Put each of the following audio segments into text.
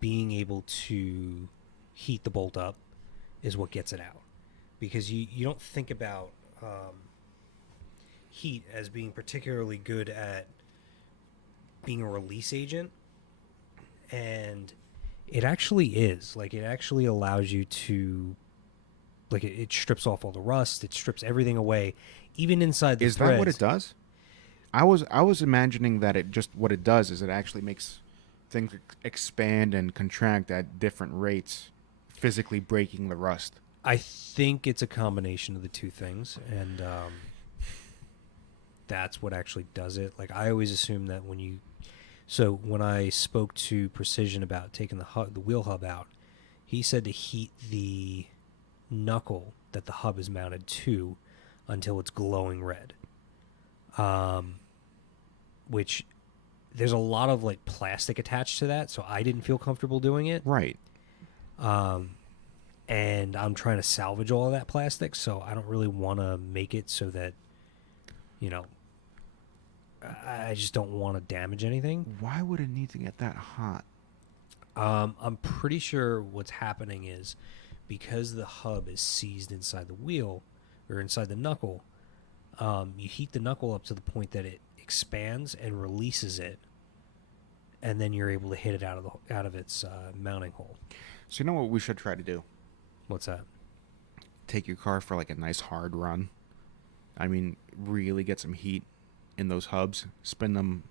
being able to heat the bolt up is what gets it out, because you don't think about heat as being particularly good at being a release agent, and it actually is. Like, it actually allows you to, like, it strips off all the rust, it strips everything away, even inside the Is that what it threads. does? I was imagining that it just what it does is it actually makes things expand and contract at different rates, physically breaking the rust. I think it's a combination of the two things, and that's what actually does it. Like, I always assume that when I spoke to Precision about taking the wheel hub out, he said to heat the knuckle that the hub is mounted to until it's glowing red. Which there's a lot of like plastic attached to that, so I didn't feel comfortable doing it. Right. And I'm trying to salvage all of that plastic, so I don't really want to make it so that, you know, I just don't want to damage anything. Why would it need to get that hot? I'm pretty sure what's happening is because the hub is seized inside the wheel or inside the knuckle, you heat the knuckle up to the point that it expands and releases it, and then you're able to hit it out of its mounting hole. So you know what we should try to do? What's that? Take your car for like a nice hard run. I mean, really get some heat in those hubs, spin them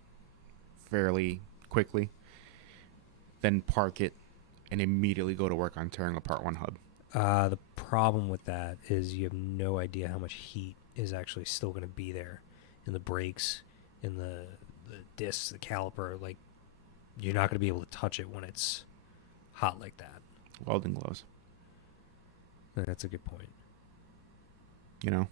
fairly quickly, then park it, and immediately go to work on tearing apart one hub. The problem with that is you have no idea how much heat is actually still going to be there in the brakes, in the discs, the caliper. Like, you're not going to be able to touch it when it's hot like that. Welding gloves. That's a good point. You know,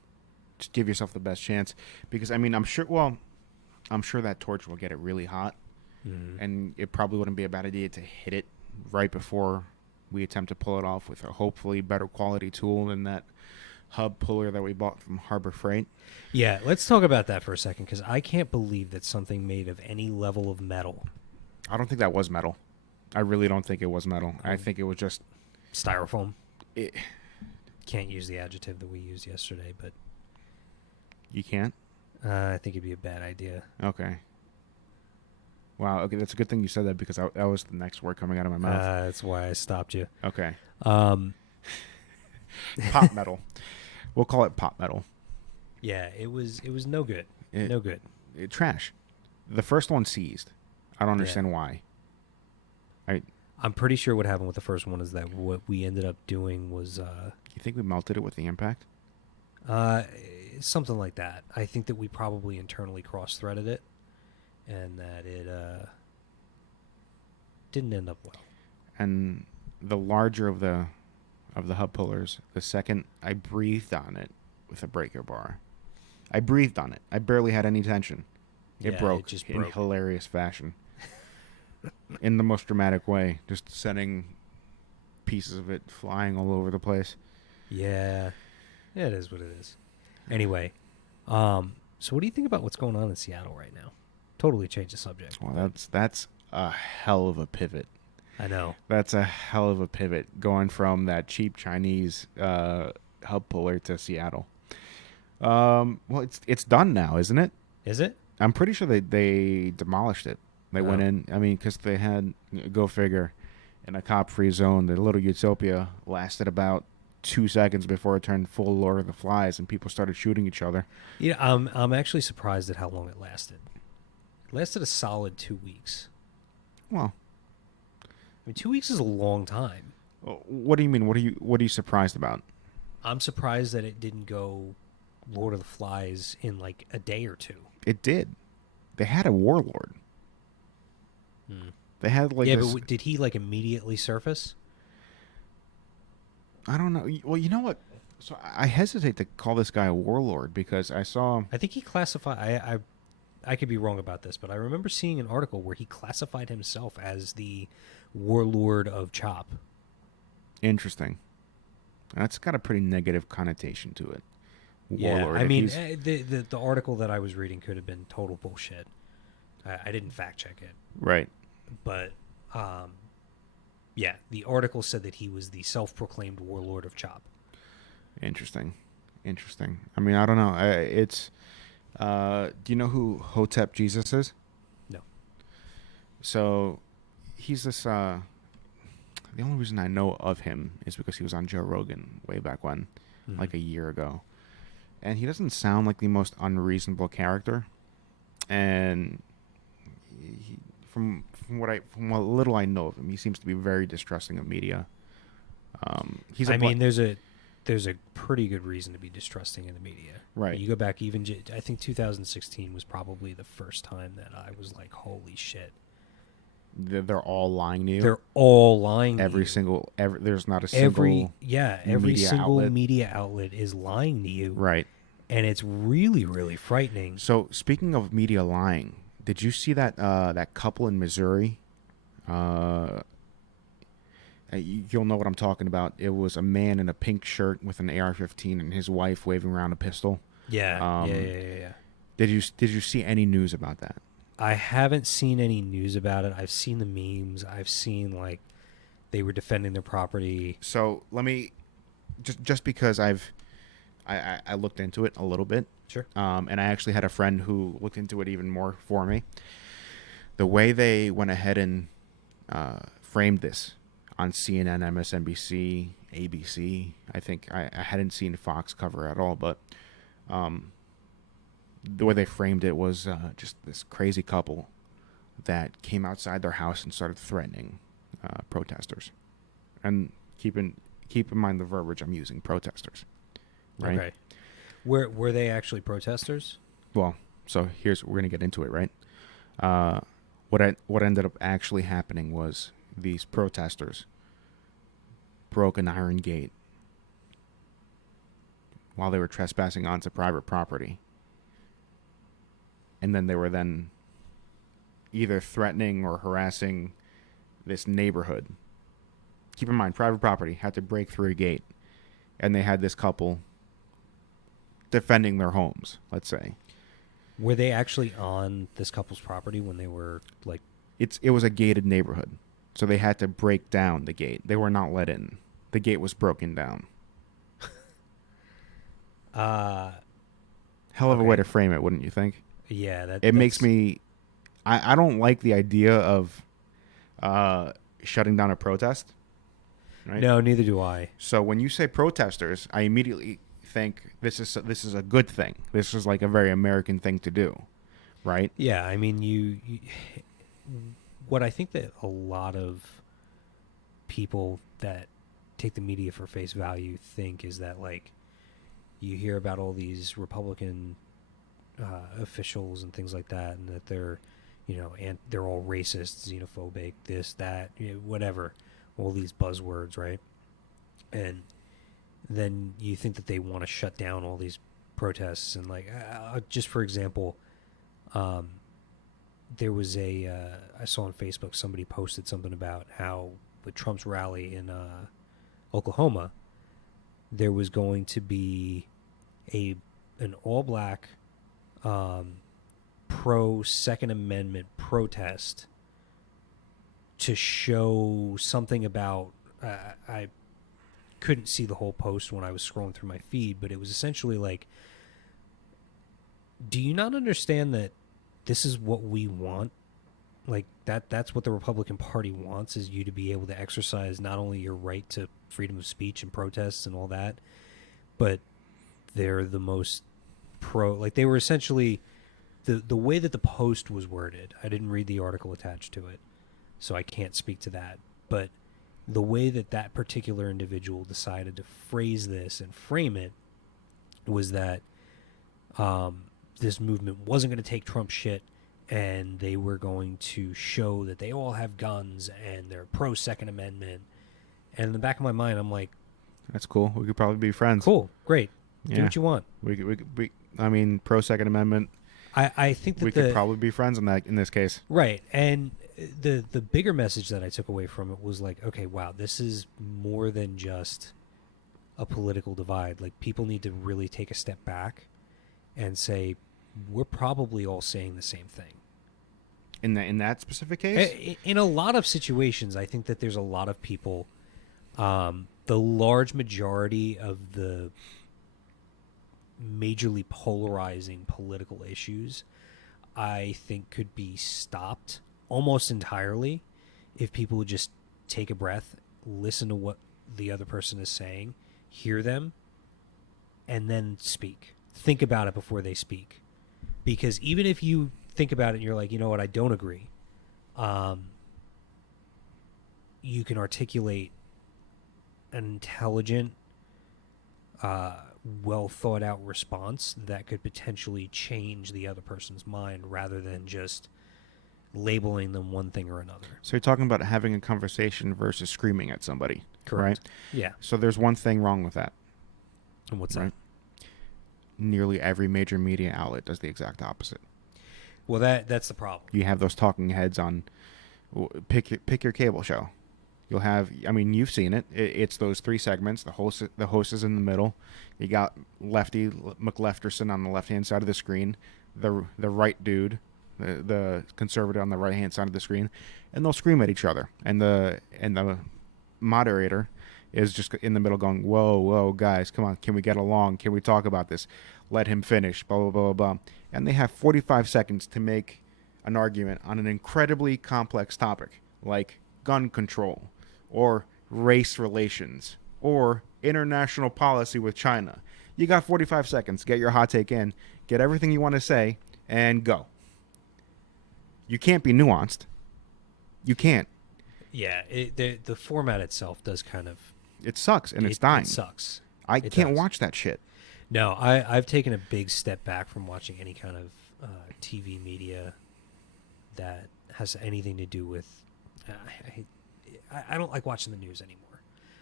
just give yourself the best chance, because I mean, I'm sure that torch will get it really hot, and it probably wouldn't be a bad idea to hit it right before we attempt to pull it off with a hopefully better quality tool than that hub puller that we bought from Harbor Freight. Yeah, let's talk about that for a second, because I can't believe that something made of any level of metal, I don't think that was metal. I really don't think it was metal. I think it was just styrofoam. it. Can't use the adjective that we used yesterday, but You can't? I think it'd be a bad idea. Okay. Wow. Okay, that's a good thing you said that, because that was the next word coming out of my mouth. That's why I stopped you. Okay. Pop metal. We'll call it pop metal. Yeah, it was no good. No good. Trash. The first one seized. I don't understand why. I'm pretty sure what happened with the first one is that what we ended up doing was You think we melted it with the impact? something like that. I think that we probably internally cross-threaded it, and that it didn't end up well. And the larger of the hub pullers, the second I breathed on it with a breaker bar. I breathed on it. I barely had any tension. It broke in hilarious fashion. In the most dramatic way, just sending pieces of it flying all over the place. Yeah, it is what it is. Anyway, so what do you think about what's going on in Seattle right now? Totally change the subject. Well, that's a hell of a pivot. I know. That's a hell of a pivot, going from that cheap Chinese hub puller to Seattle. Well, it's done now, isn't it? Is it? I'm pretty sure they demolished it. They went in. I mean, because they had, go figure, in a cop-free zone, the little Utopia lasted about 2 seconds before it turned full Lord of the Flies, and people started shooting each other. Yeah, I'm actually surprised at how long it lasted. It lasted a solid 2 weeks. Well, I mean, 2 weeks is a long time. What do you mean? What are you surprised about? I'm surprised that it didn't go Lord of the Flies in like a day or two. It did. They had a warlord. They had like this. But did he like immediately surface? I don't know. Well, you know what? So I hesitate to call this guy a warlord, because I saw. I think he classified. I could be wrong about this, but I remember seeing an article where he classified himself as the warlord of Chop. Interesting. That's got a pretty negative connotation to it. Warlord. Yeah, I mean, the article that I was reading could have been total bullshit. I didn't fact check it. Right. But Yeah, the article said that he was the self-proclaimed warlord of CHOP. Interesting. I mean, I don't know. Do you know who Hotep Jesus is? No. So he's this. The only reason I know of him is because he was on Joe Rogan way back when, like a year ago, and he doesn't sound like the most unreasonable character. And from what little I know of him, he seems to be very distrusting of media. There's a pretty good reason to be distrusting in the media. Right. You go back I think 2016 was probably the first time that I was like, holy shit. They're all lying to you. They're all lying to you. There's not a single every single media outlet is lying to you. Right. And it's really, really frightening. So speaking of media lying, did you see that that couple in Missouri? You'll know what I'm talking about. It was a man in a pink shirt with an AR-15 and his wife waving around a pistol. Yeah. Did you see any news about that? I haven't seen any news about it. I've seen the memes. I've seen like they were defending their property. So let me just because I looked into it a little bit. Sure. And I actually had a friend who looked into it even more for me. The way they went ahead and framed this on CNN, MSNBC, ABC. I think I hadn't seen Fox cover at all, but the way they framed it was just this crazy couple that came outside their house and started threatening protesters. And keep in mind the verbiage I'm using, protesters. Right? Okay. Were they actually protesters? Well, so we're gonna get into it, right? What ended up actually happening was these protesters broke an iron gate while they were trespassing onto private property. And then they were either threatening or harassing this neighborhood. Keep in mind, private property, had to break through a gate. And they had this couple defending their homes, let's say. Were they actually on this couple's property when they were like... It was a gated neighborhood. So they had to break down the gate. They were not let in. The gate was broken down. Hell of a way to frame it, wouldn't you think? Yeah, it makes me. I don't like the idea of shutting down a protest. Right? No, neither do I. So when you say protesters, I immediately think this is a good thing. This is like a very American thing to do, right? Yeah, I mean, you what I think that a lot of people that take the media for face value think is that, like, you hear about all these Republican officials and things like that, and that they're, and they're all racist, xenophobic, this, that, whatever, all these buzzwords, right? And then you think that they want to shut down all these protests, and like, just for example, there was I saw on Facebook somebody posted something about how with Trump's rally in Oklahoma, there was going to be an all-black pro Second Amendment protest to show something about I couldn't see the whole post when I was scrolling through my feed, but it was essentially like, do you not understand that this is what we want? Like, that's what the Republican Party wants, is you to be able to exercise not only your right to freedom of speech and protests and all that, but they're the most like, they were essentially the way that the post was worded. I didn't read the article attached to it, so I can't speak to that. But the way that particular individual decided to phrase this and frame it was that this movement wasn't going to take Trump shit, and they were going to show that they all have guns and they're pro Second Amendment. And in the back of my mind, I'm like, that's cool. We could probably be friends. Cool, great. Yeah. Do what you want. We I mean, pro Second Amendment. I think that we could probably be friends in this case. Right. And the bigger message that I took away from it was like, okay, wow, this is more than just a political divide. Like, people need to really take a step back and say, we're probably all saying the same thing. in that specific case. In a lot of situations, I think that there's a lot of people. The large majority of the majorly polarizing political issues, I think, could be stopped almost entirely if people would just take a breath, listen to what the other person is saying, hear them, and then speak. Think about it before they speak. Because even if you think about it and you're like, you know what, I don't agree, you can articulate an intelligent, well thought out response that could potentially change the other person's mind rather than just labeling them one thing or another. So you're talking about having a conversation versus screaming at somebody. Correct. Right? Yeah. So there's one thing wrong with that. And what's right? Nearly every major media outlet does the exact opposite. Well, that's the problem. You have those talking heads on pick your cable show. You'll have, I mean, you've seen it. It's those three segments. The host is in the middle. You got Lefty McLefterson on the left-hand side of the screen, the right dude, the conservative on the right-hand side of the screen, and they'll scream at each other. And the moderator is just in the middle going, whoa, guys, come on, can we get along? Can we talk about this? Let him finish, blah, blah, blah, blah. And they have 45 seconds to make an argument on an incredibly complex topic, like gun control, or race relations, or international policy with China. You got 45 seconds. Get your hot take in, get everything you want to say, and go. You can't be nuanced. You can't. Yeah, the format itself does kind of... It sucks, and it's dying. It sucks. I can't watch that shit. No, I've taken a big step back from watching any kind of TV media that has anything to do with... I don't like watching the news anymore.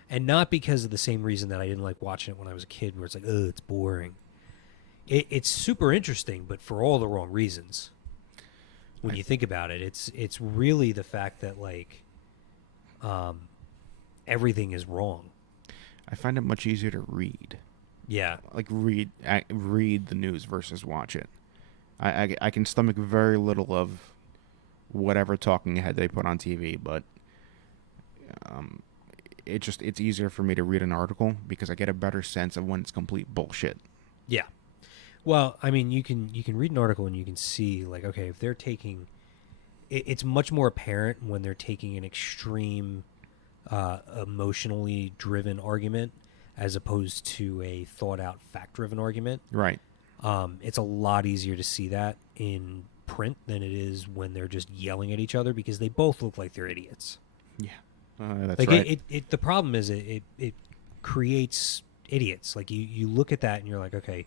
And not because of the same reason that I didn't like watching it when I was a kid, where it's like, oh, it's boring. It's super interesting, but for all the wrong reasons. When you think about it, it's really the fact that, like, everything is wrong. I find it much easier to read. Yeah. Like, read the news versus watch it. I can stomach very little of whatever talking head they put on TV, but it's easier for me to read an article because I get a better sense of when it's complete bullshit. Yeah. Well, I mean, you can read an article and you can see, like, okay, if they're taking... It's much more apparent when they're taking an extreme, emotionally driven argument as opposed to a thought-out, fact-driven argument. Right. It's a lot easier to see that in print than it is when they're just yelling at each other because they both look like they're idiots. Yeah. That's like right. The problem is it creates idiots. Like, you look at that and you're like, okay,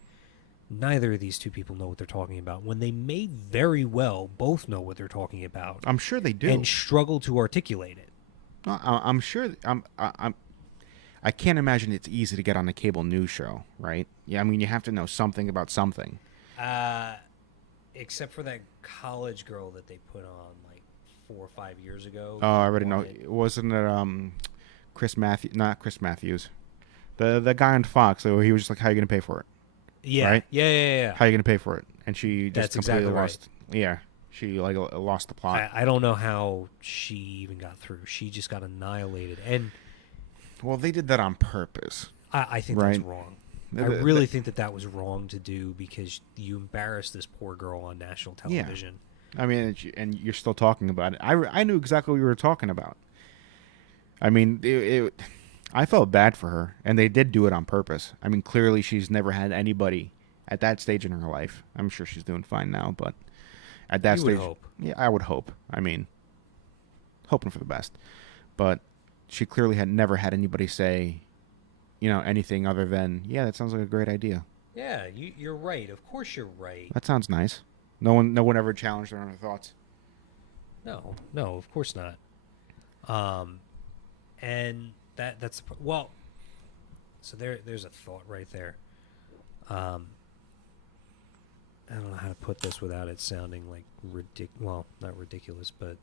neither of these two people know what they're talking about, when they may very well both know what they're talking about. I'm sure they do. And struggle to articulate it. I'm sure. I can't imagine it's easy to get on a cable news show, right? Yeah, I mean, you have to know something about something. Except for that college girl that they put on like 4 or 5 years ago. Oh, I already know. Wasn't it Chris Matthews? Not Chris Matthews. The guy on Fox. So he was just like, "How are you going to pay for it?" Yeah. Right? Yeah. How are you going to pay for it? And she just That's completely exactly lost. Right. Yeah. She lost the plot. I don't know how she even got through. She just got annihilated. And well, they did that on purpose. I think right? that's wrong. I really think that was wrong to do because you embarrassed this poor girl on national television. Yeah. I mean, and you're still talking about it. I knew exactly what you were talking about. I mean, I felt bad for her, and they did do it on purpose. I mean, clearly she's never had anybody at that stage in her life. I'm sure she's doing fine now, but at that stage, would hope. Yeah, I would hope. I mean, hoping for the best. But she clearly had never had anybody say, anything other than, yeah, that sounds like a great idea. Yeah, you're right. Of course you're right. That sounds nice. No one ever challenged her on her thoughts. No, of course not. And that's well. So there's a thought right there. I don't know how to put this without it sounding like well, not ridiculous, but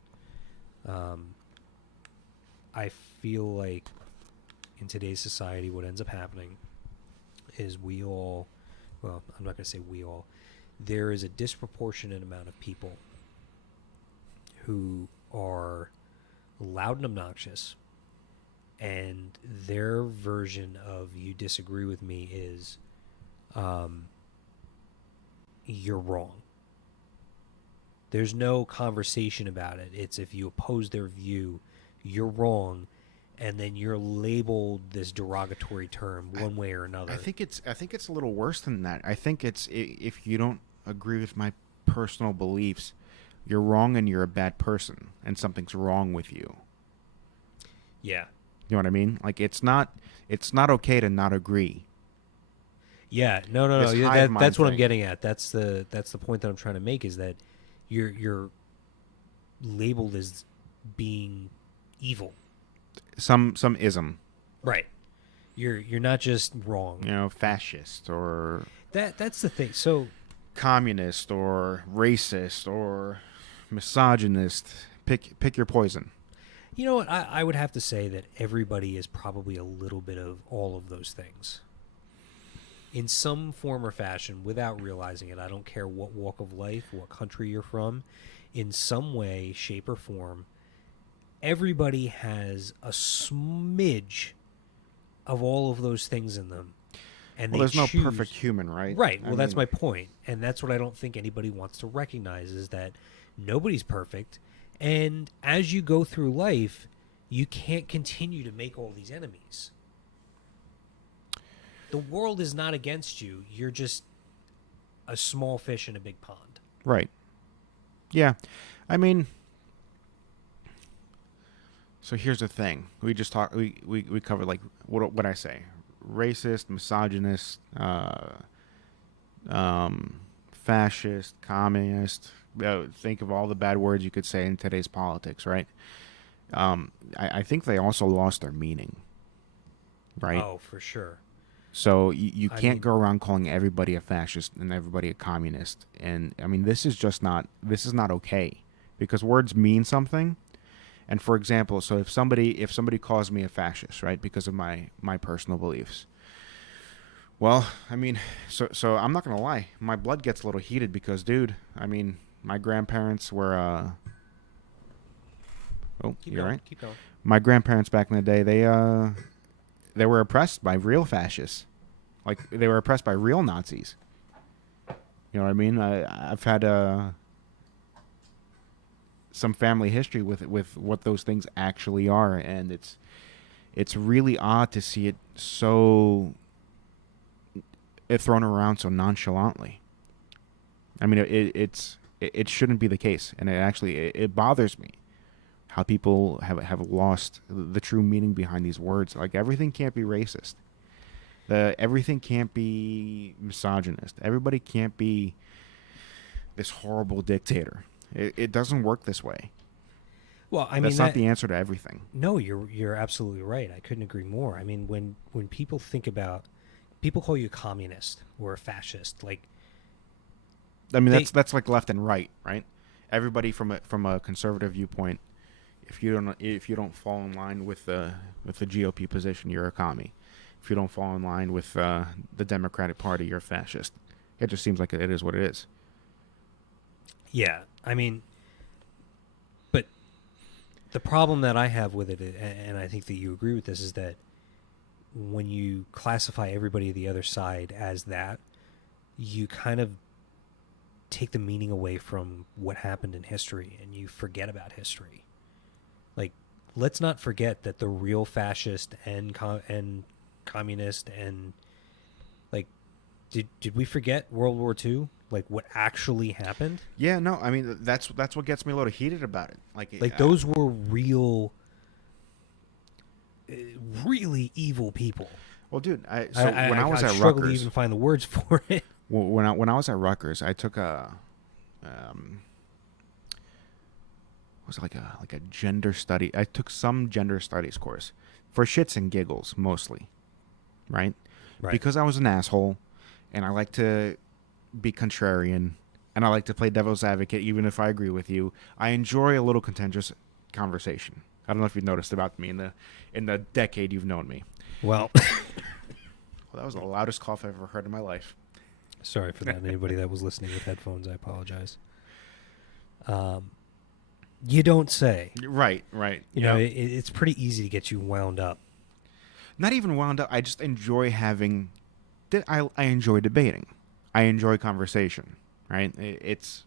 I feel like in today's society, what ends up happening is I'm not going to say we all. There is a disproportionate amount of people who are loud and obnoxious, and their version of "you disagree with me" is, "you're wrong." There's no conversation about it. It's if you oppose their view, you're wrong, and then you're labeled this derogatory term one way or another. I think it's a little worse than that. I think it's if you don't agree with my personal beliefs, you're wrong and you're a bad person and something's wrong with you. Yeah. You know what I mean? Like it's not okay to not agree. Yeah. No. That's what I'm getting at. That's the point that I'm trying to make, is that you're labeled as being evil. Some ism. Right. You're not just wrong. You know, fascist or that's the thing. So communist or racist or misogynist. Pick your poison. You know what? I would have to say that everybody is probably a little bit of all of those things. In some form or fashion, without realizing it. I don't care what walk of life, what country you're from. In some way, shape, or form, everybody has a smidge of all of those things in them. And there's no perfect human, right? Right. Well, that's my point. And that's what I don't think anybody wants to recognize, is that nobody's perfect. And as you go through life, you can't continue to make all these enemies. The world is not against you. You're just a small fish in a big pond. Right. Yeah. I mean, so here's the thing. We just talked. We covered, like, what I say: racist, misogynist, fascist, communist. Think of all the bad words you could say in today's politics, right? I think they also lost their meaning. Right. Oh, for sure. So you can't go around calling everybody a fascist and everybody a communist. And I mean, this is not okay, because words mean something. And for example, so if somebody calls me a fascist, right, because of my personal beliefs, well, I mean, so I'm not gonna lie, my blood gets a little heated because, dude, I mean, my grandparents were Keep going. My grandparents back in the day, they were oppressed by real fascists. Like, they were oppressed by real Nazis. You know what I mean? I've had some family history with what those things actually are, and it's really odd to see it thrown around so nonchalantly. I mean, it shouldn't be the case, and it bothers me how people have lost the true meaning behind these words. Like, everything can't be racist. Everything can't be misogynist. Everybody can't be this horrible dictator. It doesn't work this way. Well, I mean, that's not the answer to everything. No, you're absolutely right. I couldn't agree more. I mean, when people think about, people call you a communist or a fascist, like, I mean, that's like left and right, right? Everybody from a conservative viewpoint, if you don't fall in line with the GOP position, you're a commie. If you don't fall in line with the Democratic Party, you're a fascist. It just seems like it is what it is. Yeah, I mean, but the problem that I have with it, and I think that you agree with this, is that when you classify everybody the other side as that, you kind of take the meaning away from what happened in history, and you forget about history. Like, let's not forget that the real fascist and communist and, like, did we forget World War II? Like, what actually happened? Yeah, no, I mean, that's what gets me a little heated about it. Like those were real, really evil people. Well, dude, I struggle to even find the words for it. When I was at Rutgers, I took a was it like a gender study? I took some gender studies course for shits and giggles, mostly, right? Because I was an asshole, and I like to be contrarian, and I like to play devil's advocate, even if I agree with you. I enjoy a little contentious conversation. I don't know if you've noticed about me in the decade you've known me. Well, that was the loudest cough I've ever heard in my life. Sorry for that. Anybody that was listening with headphones, I apologize. You don't say. Right, right. You know, it's pretty easy to get you wound up. Not even wound up. I just enjoy having. I enjoy debating. I enjoy conversation. Right. It's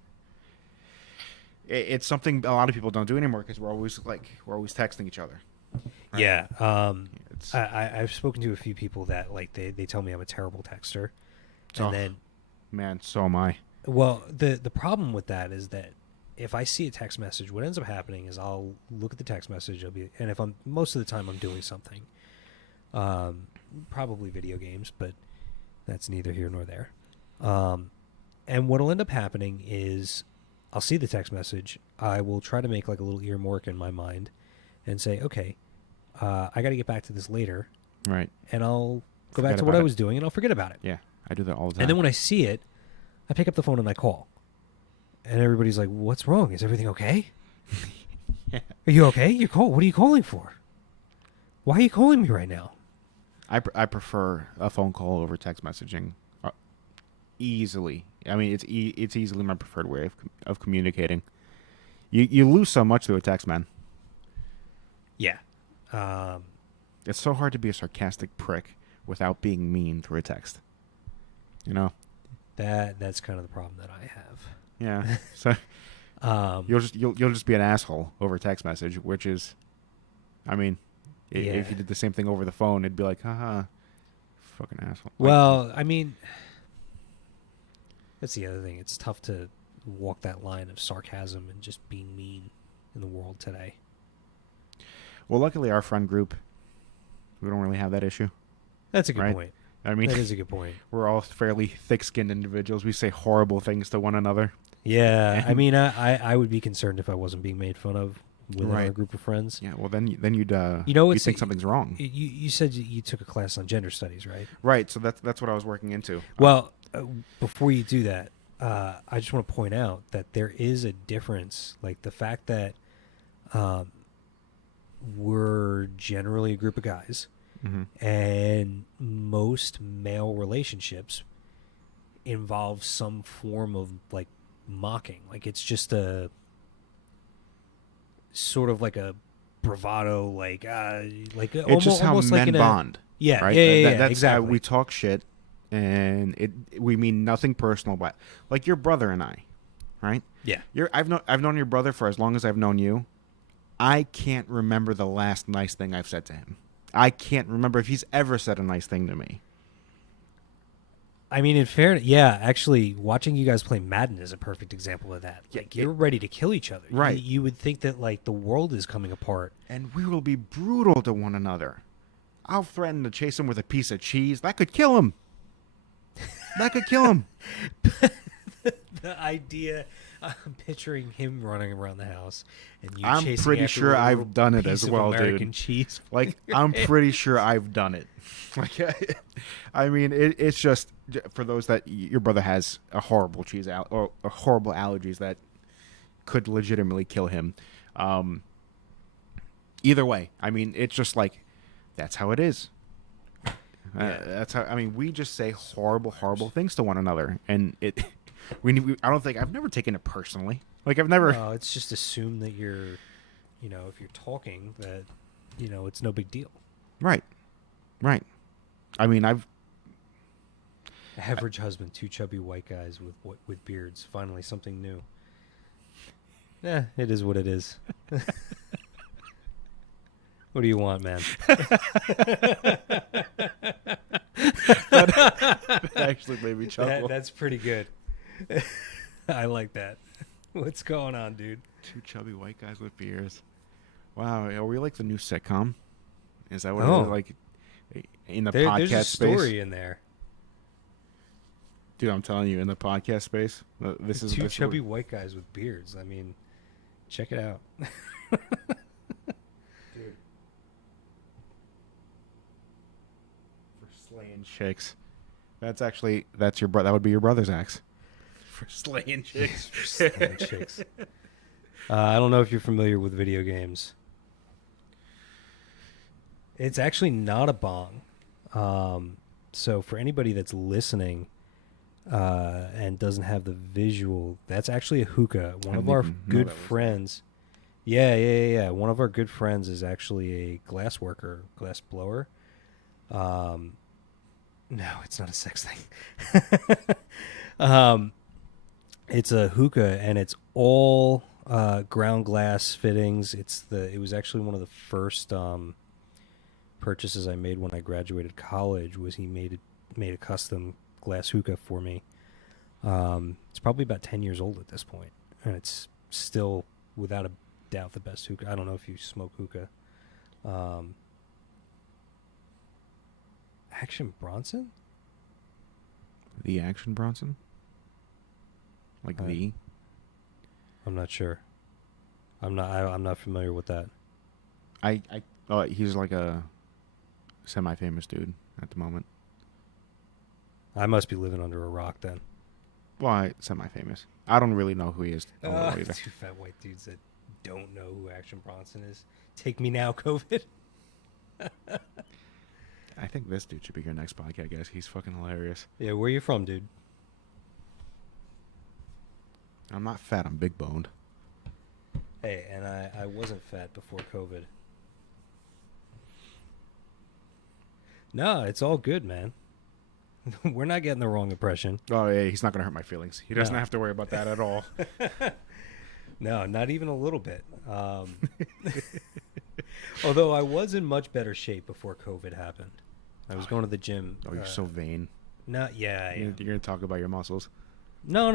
something a lot of people don't do anymore because we're always texting each other. Right? Yeah. I've spoken to a few people that like they tell me I'm a terrible texter, and then man, so am I. Well, the problem with that is that if I see a text message, what ends up happening is I'll look at the text message. And if I'm most of the time I'm doing something, probably video games, but that's neither here nor there. And what'll end up happening is I'll see the text message. I will try to make like a little earmark in my mind, and say, okay, I got to get back to this later. Right. And I'll go back to what I was doing, and I'll forget about it. Yeah, I do that all the time. And then when I see it, I pick up the phone and I call. And everybody's like, what's wrong? Is everything okay? Yeah. Are you okay? You call. What are you calling for? Why are you calling me right now? I prefer a phone call over text messaging easily. I mean, it's easily my preferred way of communicating. You lose so much through a text, man. Yeah. It's so hard to be a sarcastic prick without being mean through a text. You know? That's kind of the problem that I have. Yeah. So you'll just be an asshole over text message, which is, I mean, if you did the same thing over the phone, it'd be like, haha, fucking asshole. Well, I mean, that's the other thing. It's tough to walk that line of sarcasm and just being mean in the world today. Well, luckily our friend group, we don't really have that issue. That's a good point. I mean, that is a good point. We're all fairly thick-skinned individuals. We say horrible things to one another. Yeah, I mean, I would be concerned if I wasn't being made fun of within our group of friends. Yeah, well, then you'd you'd think something's wrong. You said you took a class on gender studies, right? Right. So that's what I was working into. Well, before you do that, I just want to point out that there is a difference. Like the fact that we're generally a group of guys. Mm-hmm. And most male relationships involve some form of like mocking. Like it's just a sort of like a bravado, like it's almost, just how almost men like bond. Yeah, right? That's exactly. We talk shit, and we mean nothing personal, but like your brother and I, right? Yeah. I've known your brother for as long as I've known you. I can't remember the last nice thing I've said to him. I can't remember if he's ever said a nice thing to me. I mean, in fairness, yeah, actually, watching you guys play Madden is a perfect example of that. Like, you're ready to kill each other. Right. You would think that, like, the world is coming apart. And we will be brutal to one another. I'll threaten to chase him with a piece of cheese. That could kill him. That could kill him. The idea... I'm picturing him running around the house, and you. I'm pretty sure I've done it as well, American dude. Cheese. Like I'm pretty sure I've done it. Like, I mean, it's just for those that your brother has a horrible or horrible allergies that could legitimately kill him. Either way, I mean, it's just like that's how it is. That's how. I mean, we just say horrible things to one another, and it. I don't think I've never taken it personally. Like I've never. No, it's just assume that you're, if you're talking that, it's no big deal. Right. I mean, Average husband, two chubby white guys with beards. Finally, something new. Yeah, it is what it is. What do you want, man? that actually made me chuckle. That's pretty good. I like that. What's going on, dude? Two chubby white guys with beers. Wow, are we like the new sitcom? Is that what it is? Like in the podcast there's a story space? in there. Dude, I'm telling you, in the podcast space, this is two chubby white guys with beards. I mean, check it out. Dude. For slaying chicks. That's your brother. That would be your brother's axe. For slaying chicks. For slaying chicks. I don't know if you're familiar with video games. It's actually not a bong. So for anybody that's listening and doesn't have the visual, that's actually a hookah. One of our good friends Yeah. One of our good friends is actually a glass blower. Um, no, it's not a sex thing. um, it's a hookah, and it's all ground glass fittings. It was actually one of the first purchases I made when I graduated college. Was he made a custom glass hookah for me. It's probably about 10 years old at this point, and it's still without a doubt the best hookah. I don't know if you smoke hookah. Um, Action Bronson? The Action Bronson? Like the? I'm not sure. I'm not familiar with that. He's like a semi-famous dude at the moment. I must be living under a rock then. Well, semi-famous. I don't really know who he is. Two fat white dudes that don't know who Action Bronson is. Take me now, COVID. I think this dude should be your next podcast, guys. He's fucking hilarious. Yeah, where you from, dude? I'm not fat. I'm big boned. Hey, and I wasn't fat before COVID. No, it's all good, man. We're not getting the wrong impression. Oh, yeah, he's not going to hurt my feelings. He doesn't have to worry about that at all. No, not even a little bit. Although I was in much better shape before COVID happened. I was going to the gym. Oh, you're so vain. Yeah. You're going to talk about your muscles. No.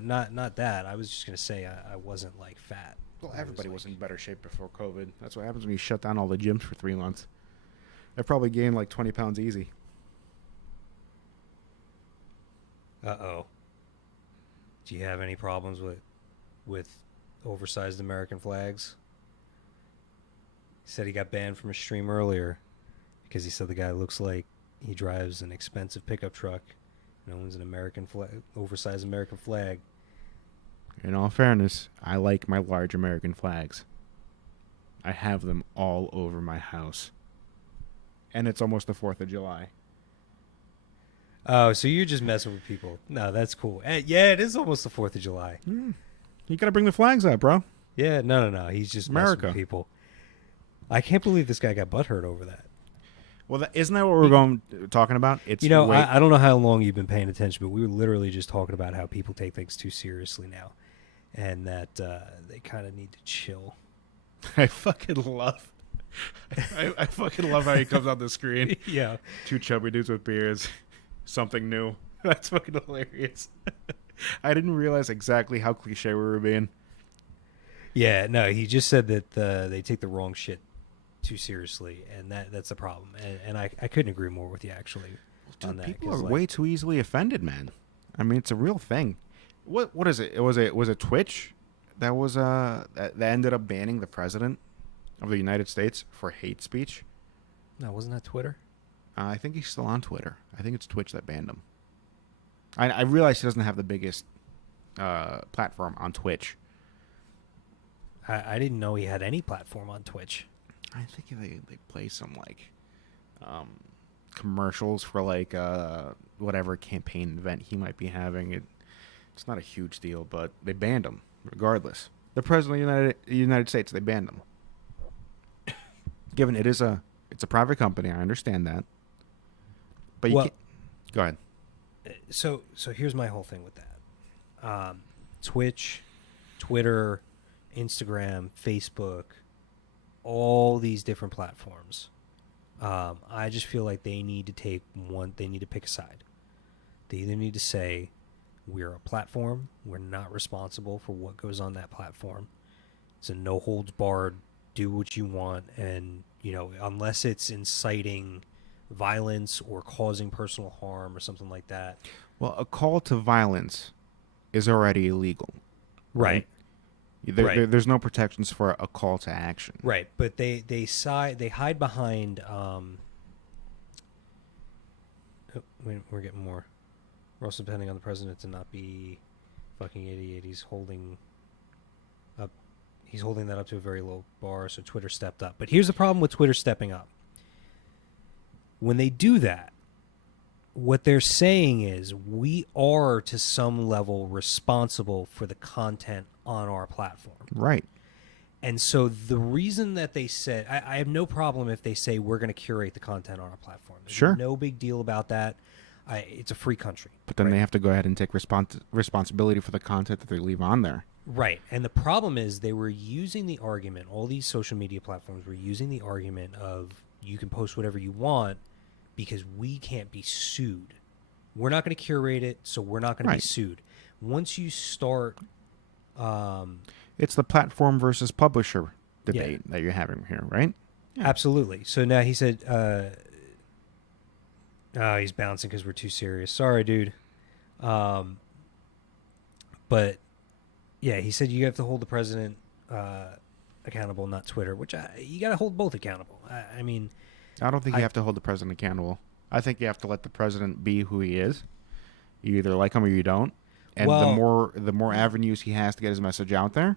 Not that. I was just going to say I wasn't like fat. Well, everybody was in better shape before COVID. That's what happens when you shut down all the gyms for 3 months. I probably gained like 20 pounds easy. Uh-oh. Do you have any problems with oversized American flags? He said he got banned from a stream earlier because he said the guy looks like he drives an expensive pickup truck and owns an American flag, oversized American flag. In all fairness, I like my large American flags. I have them all over my house. And it's almost the 4th of July. Oh, so you're just messing with people. No, that's cool. Yeah, it is almost the 4th of July. You got to bring the flags up, bro. Yeah, no. He's just messing with people. I can't believe this guy got butthurt over that. Well, isn't that what we're talking about? It's I don't know how long you've been paying attention, but we were literally just talking about how people take things too seriously now, and that they kind of need to chill. I fucking love how he comes on the screen. Yeah, 2 chubby dudes with beards. Something new. That's fucking hilarious. I didn't realize exactly how cliche we were being. Yeah, no, he just said that they take the wrong shit too seriously, and that's the problem. And I couldn't agree more with you, actually. Dude, on that, people are way too easily offended, man. I mean, it's a real thing. What is it? Was it Twitch that was that ended up banning the president of the United States for hate speech? No, wasn't that Twitter? I think he's still on Twitter. I think it's Twitch that banned him. I realize he doesn't have the biggest platform on Twitch. I didn't know he had any platform on Twitch. I think they play some like commercials for like whatever campaign event he might be having. It's not a huge deal, but they banned him regardless. The president of the United States, they banned him. Given it's a private company, I understand that. But you can't. Go ahead. So here's my whole thing with that. Twitch, Twitter, Instagram, Facebook, all these different platforms. I just feel like they need to pick a side. They either need to say, we're a platform, we're not responsible for what goes on that platform. It's a no holds barred, do what you want, and unless it's inciting violence or causing personal harm or something like that. Well, a call to violence is already illegal. Right. There's no protections for a call to action. Right, but they hide behind we're getting more. We're also depending on the president to not be fucking idiot. He's holding that up to a very low bar, so Twitter stepped up. But here's the problem with Twitter stepping up. When they do that, what they're saying is we are to some level responsible for the content on our platform. Right. And so the reason that they said, I have no problem if they say we're going to curate the content on our platform. There's Sure. no big deal about that. It's a free country. But then right? they have to go ahead and take responsibility for the content that they leave on there. Right. And the problem is they were using the argument, all these social media platforms were using the argument of you can post whatever you want because we can't be sued. We're not going to curate it, so we're not going to be sued. Once you start... it's the platform versus publisher debate that you're having here, right? Yeah. Absolutely. So now he said... he's bouncing because we're too serious. Sorry, dude. But... Yeah, he said you have to hold the president accountable, not Twitter, which you got to hold both accountable. I mean... I don't think you have to hold the president accountable. I think you have to let the president be who he is. You either like him or you don't. And the more avenues he has to get his message out there,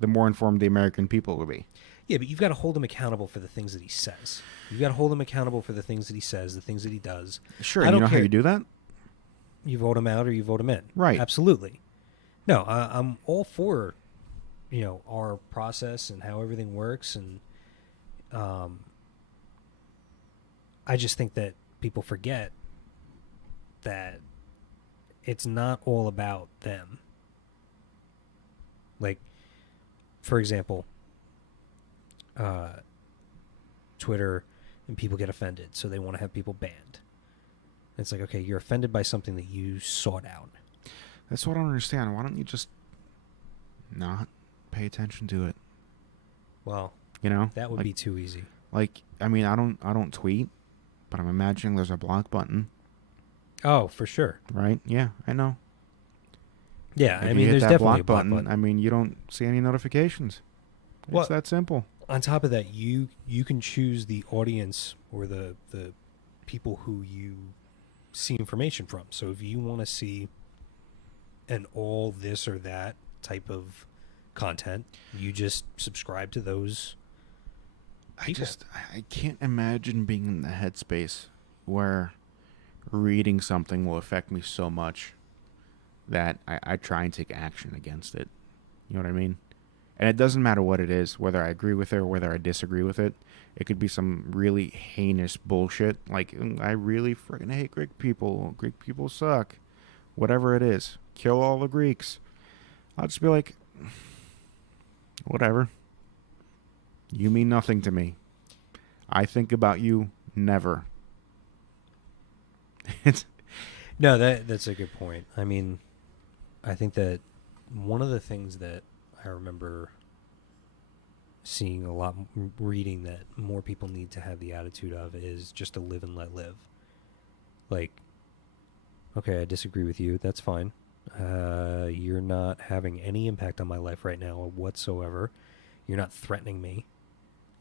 the more informed the American people will be. Yeah, but you've got to hold him accountable for the things that he says. You've got to hold him accountable for the things that he says, the things that he does. Sure, you know how you do that? You vote him out or you vote him in. Right. Absolutely. No, I'm all for, our process and how everything works, and I just think that people forget that it's not all about them. Like, for example, Twitter, and people get offended, so they want to have people banned. It's like, okay, you're offended by something that you sought out. That's what I don't understand. Why don't you just not pay attention to it? Well, that would be too easy. Like, I mean, I don't tweet, but I'm imagining there's a block button. Oh, for sure. Right? Yeah, I know. Yeah, if I mean, there's definitely a block button. I mean, you don't see any notifications. It's that simple. On top of that, you can choose the audience or the people who you see information from. So if you want to see an all this or that type of content, you just subscribe to those people. I can't imagine being in the headspace where reading something will affect me so much that I try and take action against it. You know what I mean? And it doesn't matter what it is, whether I agree with it or whether I disagree with it. It could be some really heinous bullshit, like, I really freaking hate Greek people. Greek people suck. Whatever it is. Kill all the Greeks. I'll just be like, whatever. You mean nothing to me. I think about you never. No, that's a good point. I mean, I think that one of the things that I remember seeing a lot, reading that more people need to have the attitude of is just to live and let live. Like, okay, I disagree with you. That's fine. You're not having any impact on my life right now whatsoever. You're not threatening me.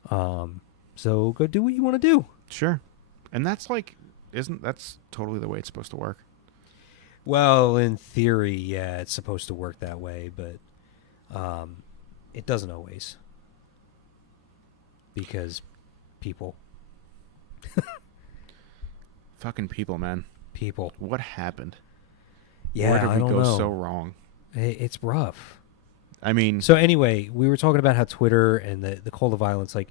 So go do what you want to do. Sure. And that's like, that's totally the way it's supposed to work. Well, in theory, yeah, it's supposed to work that way, but it doesn't always. Because people. Fucking people, man. People. What happened? Yeah, where did we go know. so wrong? It's rough. I mean... So anyway, we were talking about how Twitter and the call to violence, like...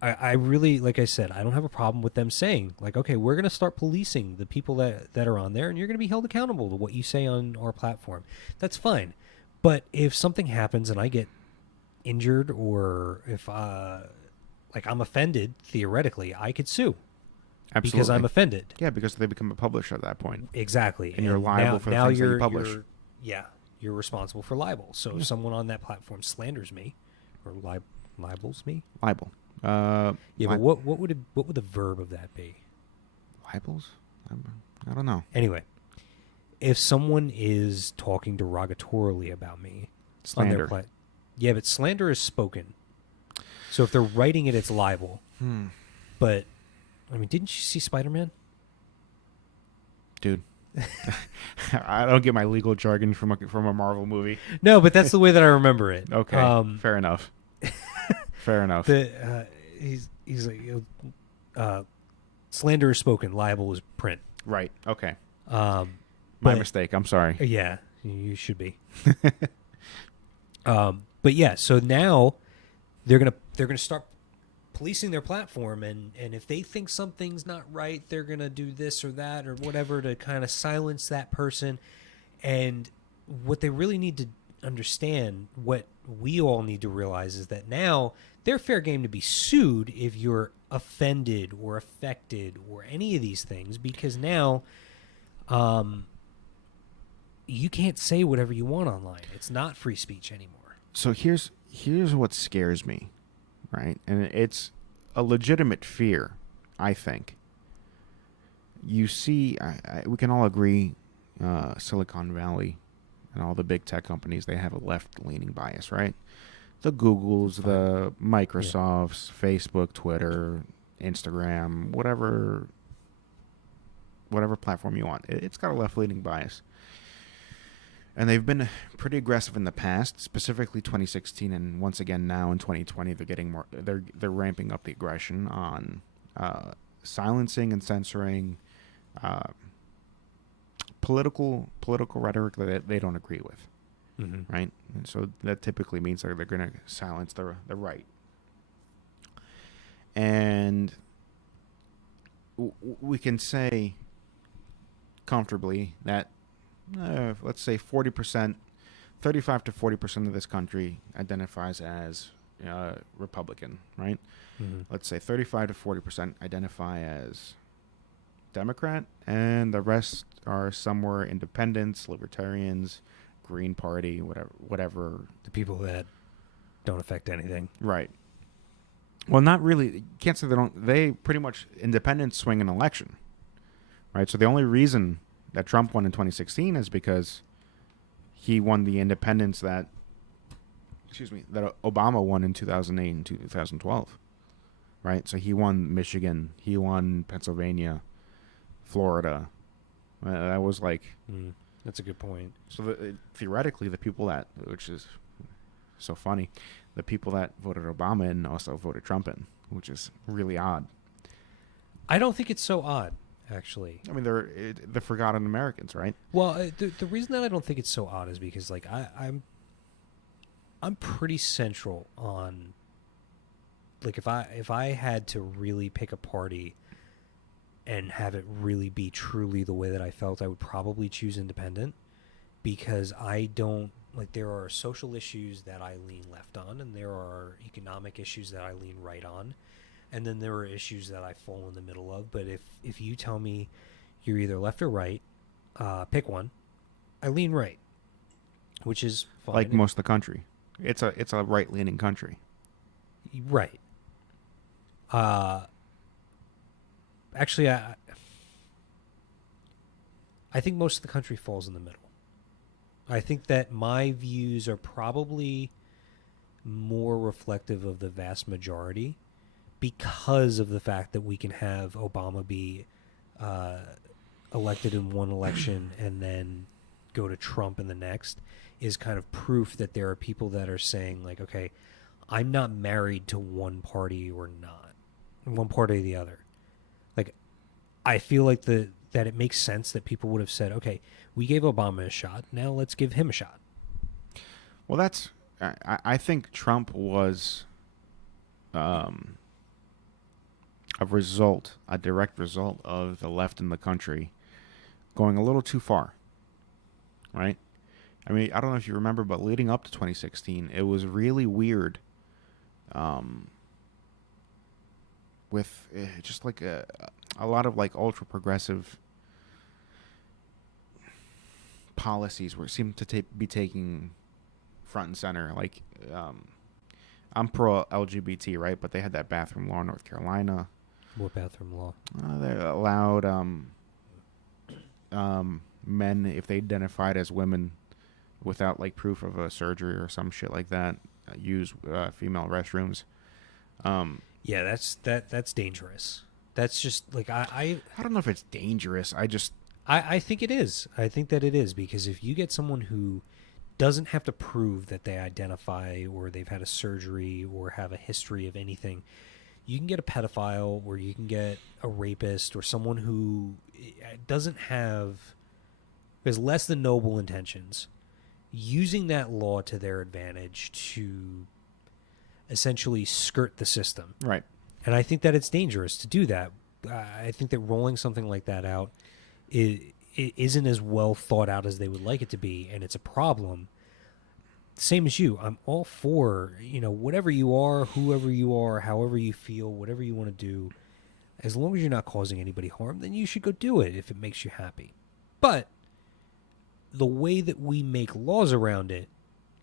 I really, like I said, I don't have a problem with them saying, like, okay, we're going to start policing the people that are on there, and you're going to be held accountable to what you say on our platform. That's fine. But if something happens and I get injured, or if, like, I'm offended, theoretically, I could sue. Absolutely. Because I'm offended. Yeah, because they become a publisher at that point. Exactly. And you're liable for the things that you publish. You're responsible for libel. So if someone on that platform slanders me, or libels me? Libel. But what would the verb of that be? Libels? I don't know. Anyway, if someone is talking derogatorily about me, slander. Yeah, but slander is spoken. So if they're writing it, it's libel. But I mean, didn't you see Spider-Man? Dude, I don't get my legal jargon from a Marvel movie. No, but that's the way that I remember it. Okay, fair enough. Fair enough. He's like, slander is spoken, libel is print. Right. Okay. My mistake. I'm sorry. Yeah, you should be. But yeah, so now they're gonna start policing their platform, and if they think something's not right, they're gonna do this or that or whatever to kind of silence that person. And what they really need to understand, what we all need to realize, is that now they're fair game to be sued if you're offended or affected or any of these things, because now you can't say whatever you want online. It's not free speech anymore. So here's what scares me, right? And it's a legitimate fear, I think. You see, we can all agree, Silicon Valley and all the big tech companies, they have a left-leaning bias, right? The Googles, the Microsofts, yeah. Facebook, Twitter, Instagram, whatever platform you want, it's got a left-leaning bias. And they've been pretty aggressive in the past, specifically 2016, and once again now in 2020, they're getting more. They're ramping up the aggression on silencing and censoring political rhetoric that they don't agree with, right? And so that typically means they're going to silence the right. And we can say comfortably that. Let's say 40%, 35 to 40% of this country identifies as Republican, right? Let's say 35 to 40% identify as Democrat, and the rest are somewhere independents, libertarians, Green Party, whatever. The people that don't affect anything. Right. Well, not really. You can't say they don't. They pretty much, independents swing an election, right? So the only reason that Trump won in 2016 is because he won the independents that Obama won in 2008 and 2012, right? So he won Michigan, he won Pennsylvania, Florida. That was like... That's a good point. So theoretically, the people that, which is so funny, the people that voted Obama in also voted Trump in, which is really odd. I don't think it's so odd. Actually, I mean, they're the forgotten Americans, right? Well, the reason that I don't think it's so odd is because, like, I'm pretty central on, like, if I had to really pick a party and have it really be truly the way that I felt, I would probably choose independent, because I don't, like, there are social issues that I lean left on, and there are economic issues that I lean right on. And then there are issues that I fall in the middle of. But if you tell me you're either left or right, pick one, I lean right, which is fine. Like most of the country. It's a right-leaning country. Right. Actually, I think most of the country falls in the middle. I think that my views are probably more reflective of the vast majority, because of the fact that we can have Obama be elected in one election and then go to Trump in the next, is kind of proof that there are people that are saying, like, okay, I'm not married to one party or not, one party or the other. Like, I feel like that it makes sense that people would have said, okay, we gave Obama a shot, now let's give him a shot. Well, I think Trump was a direct result of the left in the country going a little too far, right? I mean, I don't know if you remember, but leading up to 2016, it was really weird, with just like a lot of like ultra progressive policies seemed to be taking front and center. Like, I'm pro LGBT, right? But they had that bathroom law in North Carolina. What bathroom law? They allowed men, if they identified as women without like proof of a surgery or some shit like that, use female restrooms. Yeah, that's dangerous. That's just like I don't know if it's dangerous. I think it is. I think that it is, because if you get someone who doesn't have to prove that they identify or they've had a surgery or have a history of anything, you can get a pedophile, or you can get a rapist, or someone who has less than noble intentions, using that law to their advantage to essentially skirt the system. Right. And I think that it's dangerous to do that. I think that rolling something like that out it isn't as well thought out as they would like it to be, and it's a problem. Same as you, I'm all for, whatever you are, whoever you are, however you feel, whatever you want to do, as long as you're not causing anybody harm, then you should go do it if it makes you happy. But the way that we make laws around it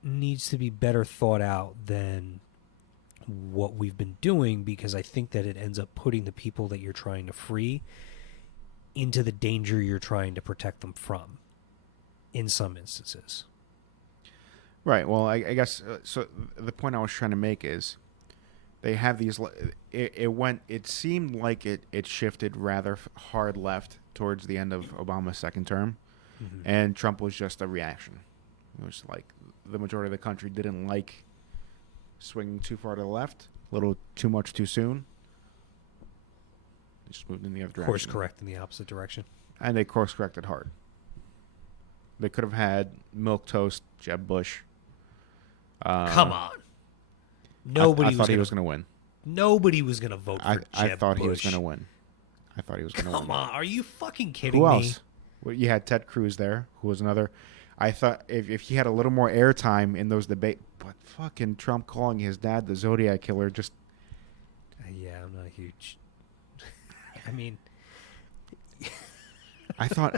needs to be better thought out than what we've been doing, because I think that it ends up putting the people that you're trying to free into the danger you're trying to protect them from in some instances. Right. Well, I guess so. The point I was trying to make is they have these. It seemed like it shifted rather hard left towards the end of Obama's second term, and Trump was just a reaction. It was like the majority of the country didn't like swinging too far to the left, a little too much too soon. They just moved in the other direction. Course correct in the opposite direction. And they course corrected hard. They could have had milquetoast Jeb Bush. Come on. Nobody I thought he was going to win. Nobody was going to vote for Jeb Bush. I thought he was going to win. I thought he was going to win. Come on. Are you fucking kidding me? Who else? Well, you had Ted Cruz there, who was another. I thought if he had a little more airtime in those debates, but fucking Trump calling his dad the Zodiac Killer just. Yeah, I'm not a huge. I mean. I thought.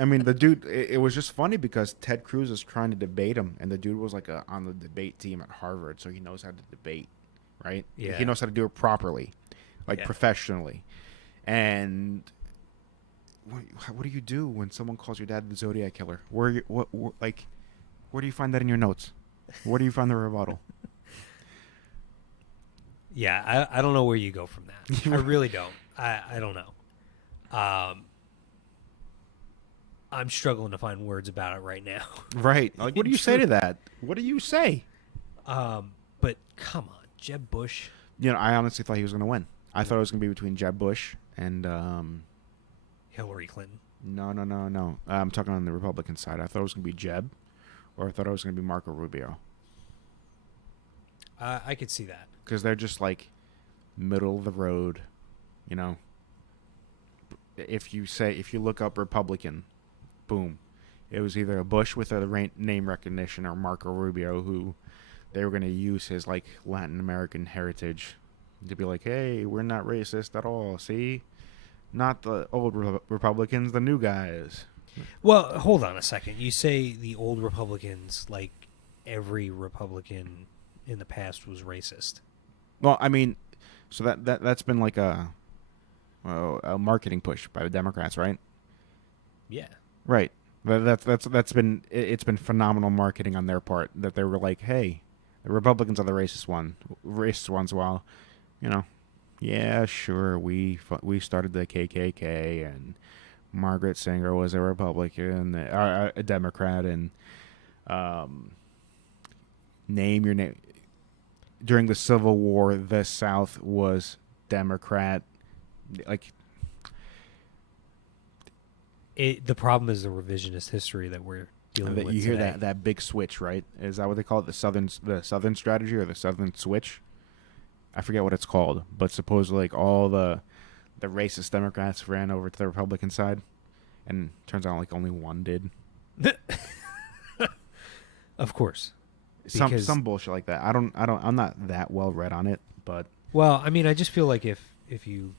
I mean, the dude. It was just funny because Ted Cruz was trying to debate him, and the dude was like on the debate team at Harvard, so he knows how to debate, right? Yeah. He knows how to do it properly, professionally. And what do you do when someone calls your dad the Zodiac Killer? Where do you find that in your notes? Where do you find the rebuttal? Yeah, I don't know where you go from that. I really don't. I don't know. I'm struggling to find words about it right now. Right. Like, what do you say to that? What do you say? But come on, Jeb Bush. I honestly thought he was going to win. I thought it was going to be between Jeb Bush and Hillary Clinton. No. I'm talking on the Republican side. I thought it was going to be Jeb, or I thought it was going to be Marco Rubio. I could see that. Because they're just like middle of the road, If you look up Republican, boom, it was either a Bush with a name recognition or Marco Rubio, who they were going to use his like Latin American heritage to be like, hey, we're not racist at all. See, not the old Republicans, the new guys. Well, hold on a second. You say the old Republicans, like every Republican in the past was racist. Well, I mean, so that's been like a marketing push by the Democrats, right? Yeah. Right. That's been phenomenal marketing on their part, that they were like, hey, the Republicans are the racist ones, while, yeah, sure, we started the KKK, and Margaret Sanger was a Republican, a Democrat, and name your name. During the Civil War, the South was Democrat. Like, the problem is the revisionist history that we're dealing with. You hear today. that big switch, right? Is that what they call it? The Southern strategy, or the Southern switch? I forget what it's called, but supposedly like all the racist Democrats ran over to the Republican side, and turns out like only one did. Of course. Some bullshit like that. I'm not that well read on it, but well, I mean, I just feel like if you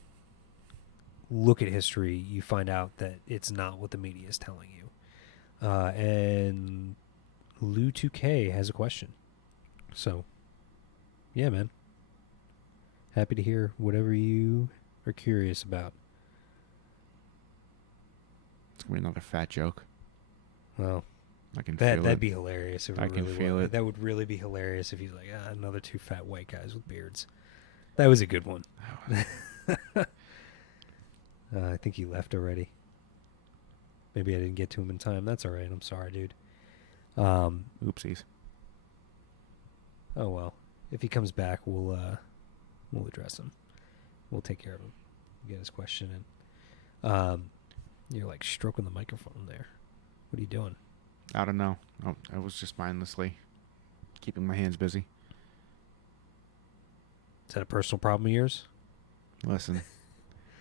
look at history, you find out that it's not what the media is telling you. And Lou 2K has a question. So, yeah, man. Happy to hear whatever you are curious about. It's gonna be another fat joke. Well, I can feel it. That'd be hilarious. If I can feel it. That would really be hilarious if he's like, another two fat white guys with beards. That was a good one. I think he left already. Maybe I didn't get to him in time. That's all right. I'm sorry, dude. Oopsies. Oh well. If he comes back, we'll address him. We'll take care of him. Get his question in. You're like stroking the microphone there. What are you doing? I don't know. Oh, I was just mindlessly keeping my hands busy. Is that a personal problem of yours? Listen,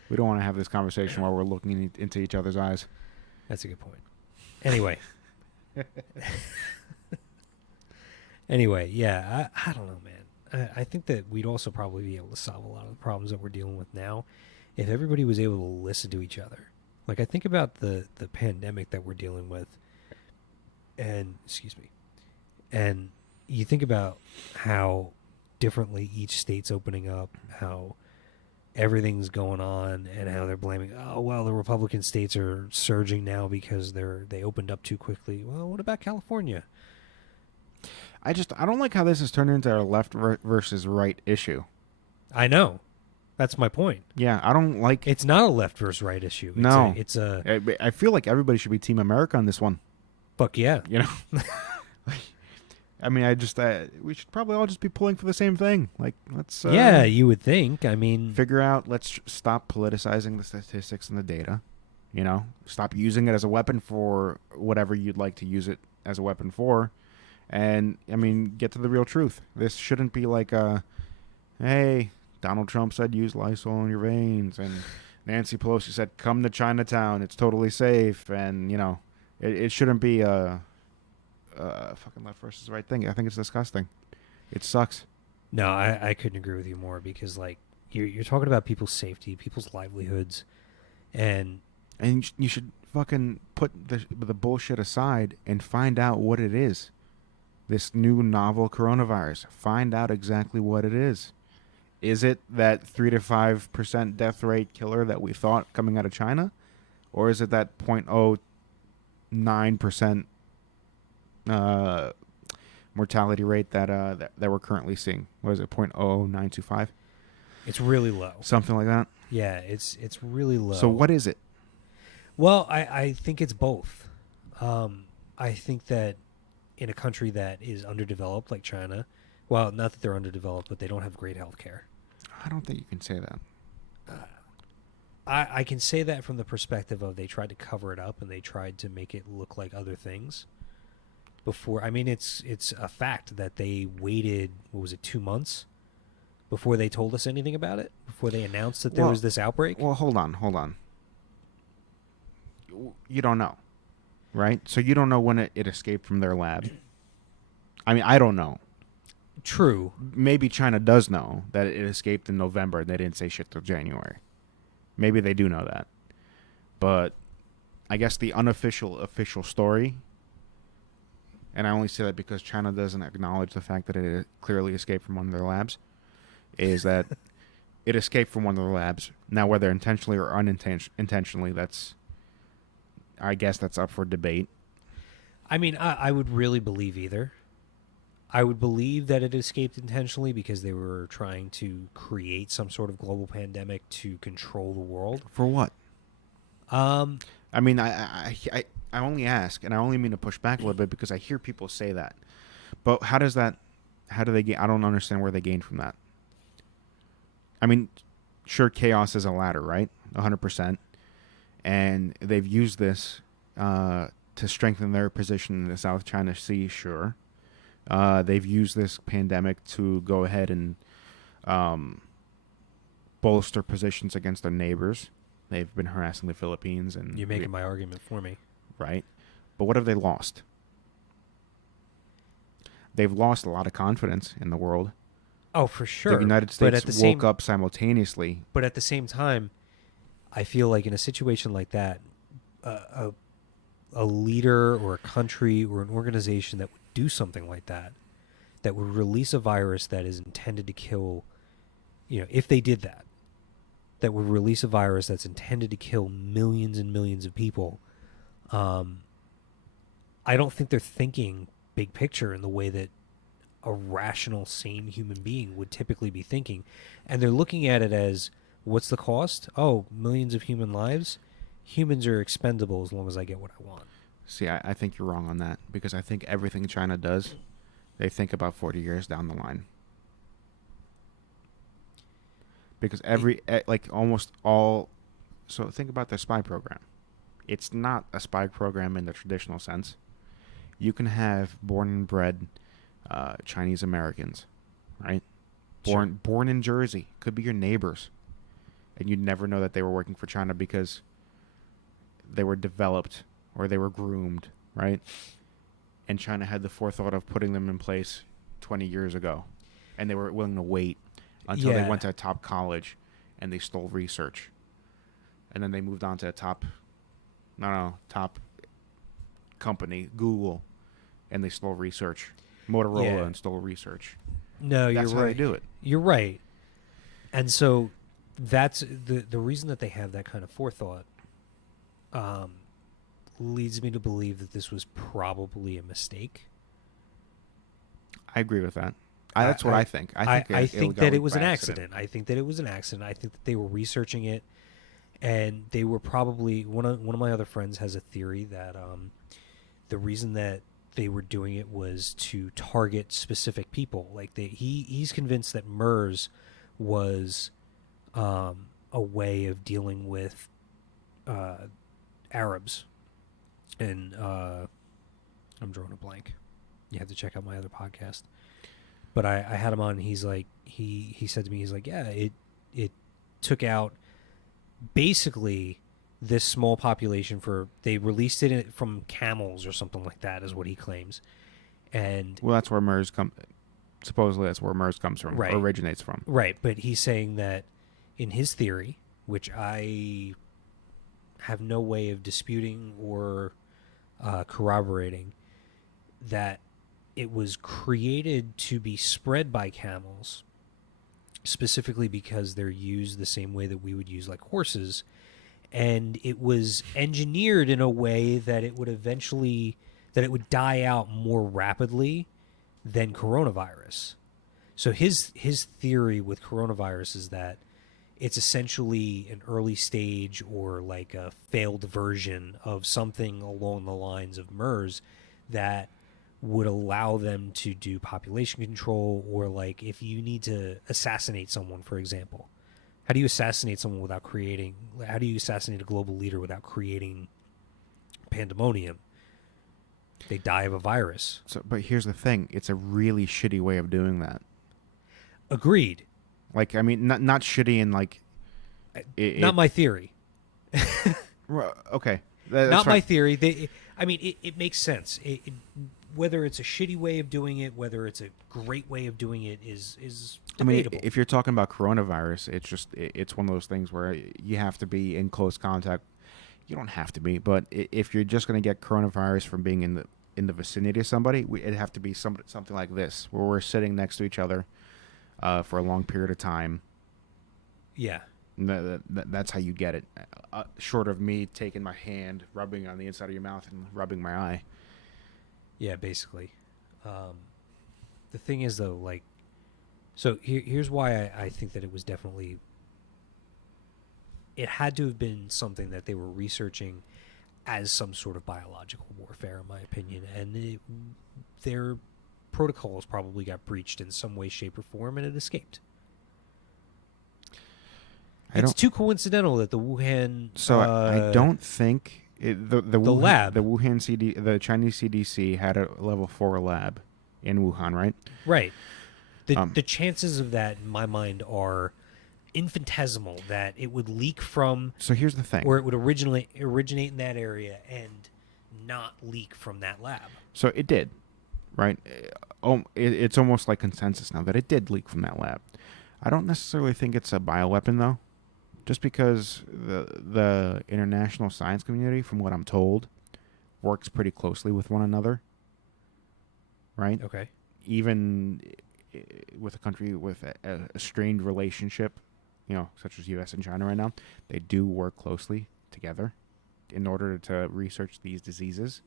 we don't want to have this conversation while we're looking into each other's eyes. That's a good point. Anyway. Anyway, yeah, I don't know, man. I think that we'd also probably be able to solve a lot of the problems that we're dealing with now if everybody was able to listen to each other. Like, I think about the pandemic that we're dealing with, and, excuse me, and you think about how differently each state's opening up, how everything's going on, and how they're blaming, oh, well, the Republican states are surging now because they opened up too quickly. Well, what about California? I don't like how this has turned into a left versus right issue. I know. That's my point. Yeah, I don't like... It's not a left versus right issue. No. I feel like everybody should be Team America on this one. Fuck yeah. You know? I mean, we should probably all just be pulling for the same thing. Like, let's... yeah, you would think. I mean... Figure out, let's stop politicizing the statistics and the data. You know? Stop using it as a weapon for whatever you'd like to use it as a weapon for. And, I mean, get to the real truth. This shouldn't be like hey, Donald Trump said use Lysol in your veins. And Nancy Pelosi said, come to Chinatown. It's totally safe. And, you know, it shouldn't be a fucking left versus right thing. I think it's disgusting. It sucks. No, I couldn't agree with you more because, like, you're talking about people's safety, people's livelihoods, and you should fucking put the bullshit aside and find out what it is. This new novel coronavirus. Find out exactly what it is. Is it that 3 to 5% death rate killer that we thought coming out of China? Or is it that 0.09% mortality rate that we're currently seeing? What is it, 0.00925? It's really low. Something like that? Yeah, it's really low. So what is it? Well, I think it's both. I think that in a country that is underdeveloped like China, well, not that they're underdeveloped, but they don't have great health care. I don't think you can say that. I can say that from the perspective of they tried to cover it up and they tried to make it look like other things before. I mean, it's a fact that they waited, 2 months before they told us anything about it, before they announced that there was this outbreak? Well, hold on. You don't know, right? So you don't know when it escaped from their lab. I mean, I don't know. True. Maybe China does know that it escaped in November and they didn't say shit till January. Maybe they do know that. But I guess the official story, and I only say that because China doesn't acknowledge the fact that it clearly escaped from one of their labs, is that it escaped from one of their labs. Now, whether intentionally or unintentionally, I guess that's up for debate. I mean, I would really believe either. I would believe that it escaped intentionally because they were trying to create some sort of global pandemic to control the world. For what? I mean, I only ask, and I only mean to push back a little bit because I hear people say that. But how do they gain? I don't understand where they gain from that. I mean, sure, chaos is a ladder, right? 100%. And they've used this to strengthen their position in the South China Sea, sure. They've used this pandemic to go ahead and bolster positions against their neighbors. They've been harassing the Philippines. And you're making my argument for me. Right. But what have they lost? They've lost a lot of confidence in the world. Oh, for sure. The United States woke up simultaneously. But at the same time, I feel like in a situation like that, a leader or a country or an organization that would do something like that would release a virus that is intended to kill, if they did that would release a virus that's intended to kill millions and millions of people, I don't think they're thinking big picture in the way that a rational, sane human being would typically be thinking. And they're looking at it as, what's the cost? Oh, millions of human lives? Humans are expendable as long as I get what I want. See, I think you're wrong on that because I think everything China does, they think about 40 years down the line. Because almost all... So think about their spy program. It's not a spy program in the traditional sense. You can have born and bred Chinese Americans, right? Born in Jersey, could be your neighbors, and you'd never know that they were working for China because they were developed or they were groomed, right? And China had the forethought of putting them in place 20 years ago, and they were willing to wait until they went to a top college and they stole research, and then they moved on to a top company, Google, and they stole research, Motorola, and stole research. No, that's you're how right. they do it. You're right, and so that's the reason that they have that kind of forethought. Leads me to believe that this was probably a mistake. I agree with that. That's what I think. I think that it was an accident. I think that it was an accident. I think that they were researching it, and they were probably one of my other friends has a theory that the reason that they were doing it was to target specific people. Like he's convinced that MERS was a way of dealing with Arabs, and I'm drawing a blank. You have to check out my other podcast. But I had him on. And he's like, he said to me, he's like, yeah, it took out basically this small population they released it from camels or something like that, is what he claims. And well, that's where MERS supposedly that's where MERS comes from, right, or originates from. Right, but he's saying that in his theory, which I have no way of disputing or corroborating, that it was created to be spread by camels, specifically because they're used the same way that we would use like horses, and it was engineered in a way that it would die out more rapidly than coronavirus. So his theory with coronavirus is that it's essentially an early stage or like a failed version of something along the lines of MERS that would allow them to do population control, or like if you need to assassinate someone, for example. How do you assassinate someone how do you assassinate a global leader without creating pandemonium? They die of a virus. But here's the thing. It's a really shitty way of doing that. Agreed. Like, I mean, not shitty in like... not my theory. Okay. Not my theory. It makes sense. Whether it's a shitty way of doing it, whether it's a great way of doing it is debatable. I mean, if you're talking about coronavirus, it's one of those things where you have to be in close contact. You don't have to be, but if you're just going to get coronavirus from being in the vicinity of somebody, it'd have to be something like this, where we're sitting next to each other for a long period of time. Yeah. That's how you get it. Short of me taking my hand, rubbing on the inside of your mouth, and rubbing my eye. Yeah, basically. The thing is, though, like, so here's why I think that it was definitely... It had to have been something that they were researching as some sort of biological warfare, in my opinion. And their protocols probably got breached in some way, shape, or form, and it escaped. It's too coincidental that the Wuhan... So I don't think... the lab. The Wuhan the Chinese CDC had a level 4 lab in Wuhan, right? Right. The chances of that, in my mind, are infinitesimal, that it would leak from... So here's the thing. Or it would originate in that area and not leak from that lab. So it did, right? It's almost like consensus now that it did leak from that lab. I don't necessarily think it's a bioweapon, though. Just because the international science community, from what I'm told, works pretty closely with one another, right? Okay. Even with a country with a strained relationship, such as U.S. and China right now, they do work closely together in order to research these diseases.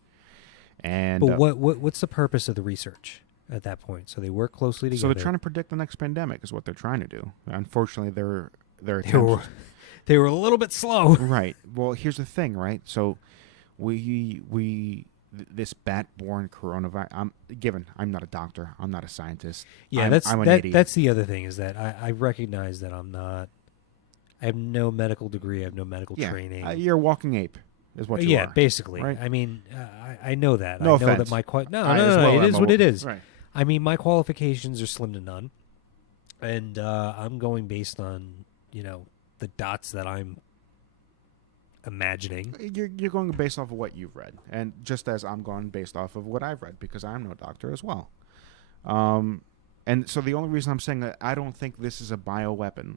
And but what's the purpose of the research at that point? So they work closely together. So they're trying to predict the next pandemic, is what they're trying to do. Unfortunately, they were a little bit slow. Right. Well, here's the thing, right? So this bat-borne coronavirus. I'm not a doctor. I'm not a scientist. Yeah, I'm an idiot. That's the other thing, is that I recognize that I have no medical degree. I have no medical training. You're a walking ape. is what you Yeah, are. basically. Right? I mean, I know that. No I know offense. that my no, I no, as no, well it am is what it is. Right. I mean, my qualifications are slim to none, and I'm going based on the dots that I'm imagining. You're going based off of what you've read, and just as I'm going based off of what I've read, because I'm no doctor as well. And so the only reason I'm saying that I don't think this is a bioweapon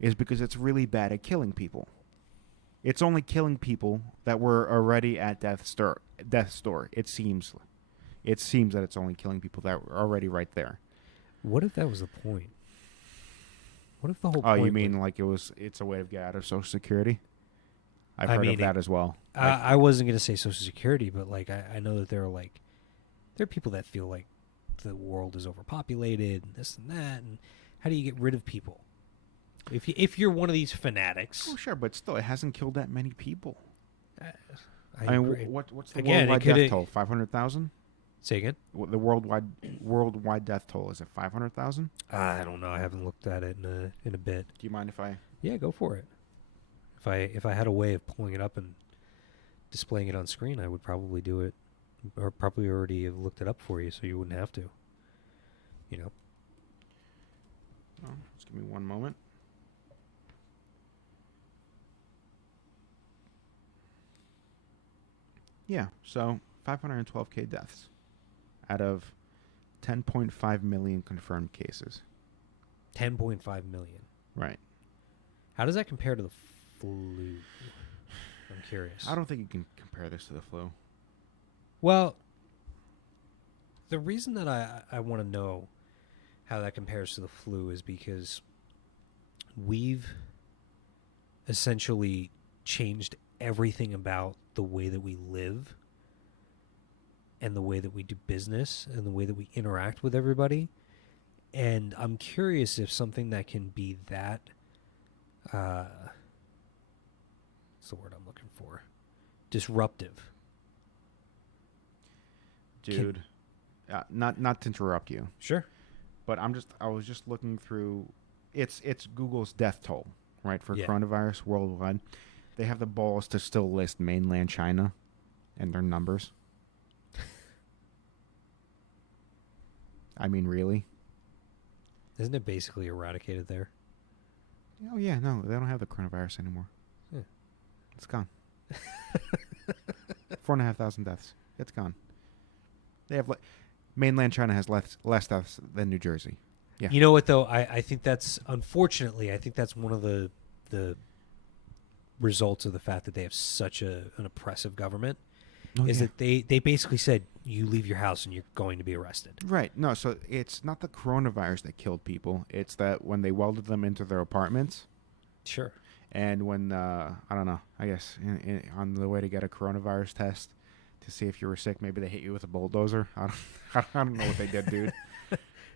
is because it's really bad at killing people. It's only killing people that were already at death's door. It seems that it's only killing people that were already right there. What if that was the point? What if the whole Oh, point you mean like it's a way to get out of Social Security? I've heard of that as well. I wasn't going to say Social Security, but like I know that there are people that feel like the world is overpopulated and this and that, and how do you get rid of people? If you're one of these fanatics, Oh, sure, but still, it hasn't killed that many people. I mean, agree. what's the Again, worldwide death toll? 500,000. Say again. The worldwide death toll, is it 500,000? I don't know. I haven't looked at it in a bit. Do you mind if I? Yeah, go for it. If I had a way of pulling it up and displaying it on screen, I would probably do it, or probably already have looked it up for you, so you wouldn't have to. Oh, just give me one moment. Yeah, so 512K deaths out of 10.5 million confirmed cases. 10.5 million. Right. How does that compare to the flu? I'm curious. I don't think you can compare this to the flu. Well, the reason that I want to know how that compares to the flu is because we've essentially changed everything about the way that we live and the way that we do business and the way that we interact with everybody. And I'm curious if something that can be that, what's the word I'm looking for? Disruptive. Dude, not to interrupt you. Sure. But I was just looking through, it's Google's death toll, right, for coronavirus worldwide. They have the balls to still list mainland China and their numbers. I mean, really? Isn't it basically eradicated there? Oh, yeah, no, they don't have the coronavirus anymore. Yeah. It's gone. 4,500 deaths. It's gone. They have mainland China has less deaths than New Jersey. Yeah. You know what, though? I think that's, unfortunately, I think that's one of the results of the fact that they have such an oppressive government, that they basically said, you leave your house and you're going to be arrested. Right. No, so it's not the coronavirus that killed people. It's that when they welded them into their apartments. Sure. And when, I don't know, I guess on the way to get a coronavirus test to see if you were sick, maybe they hit you with a bulldozer. I don't know what they did, dude.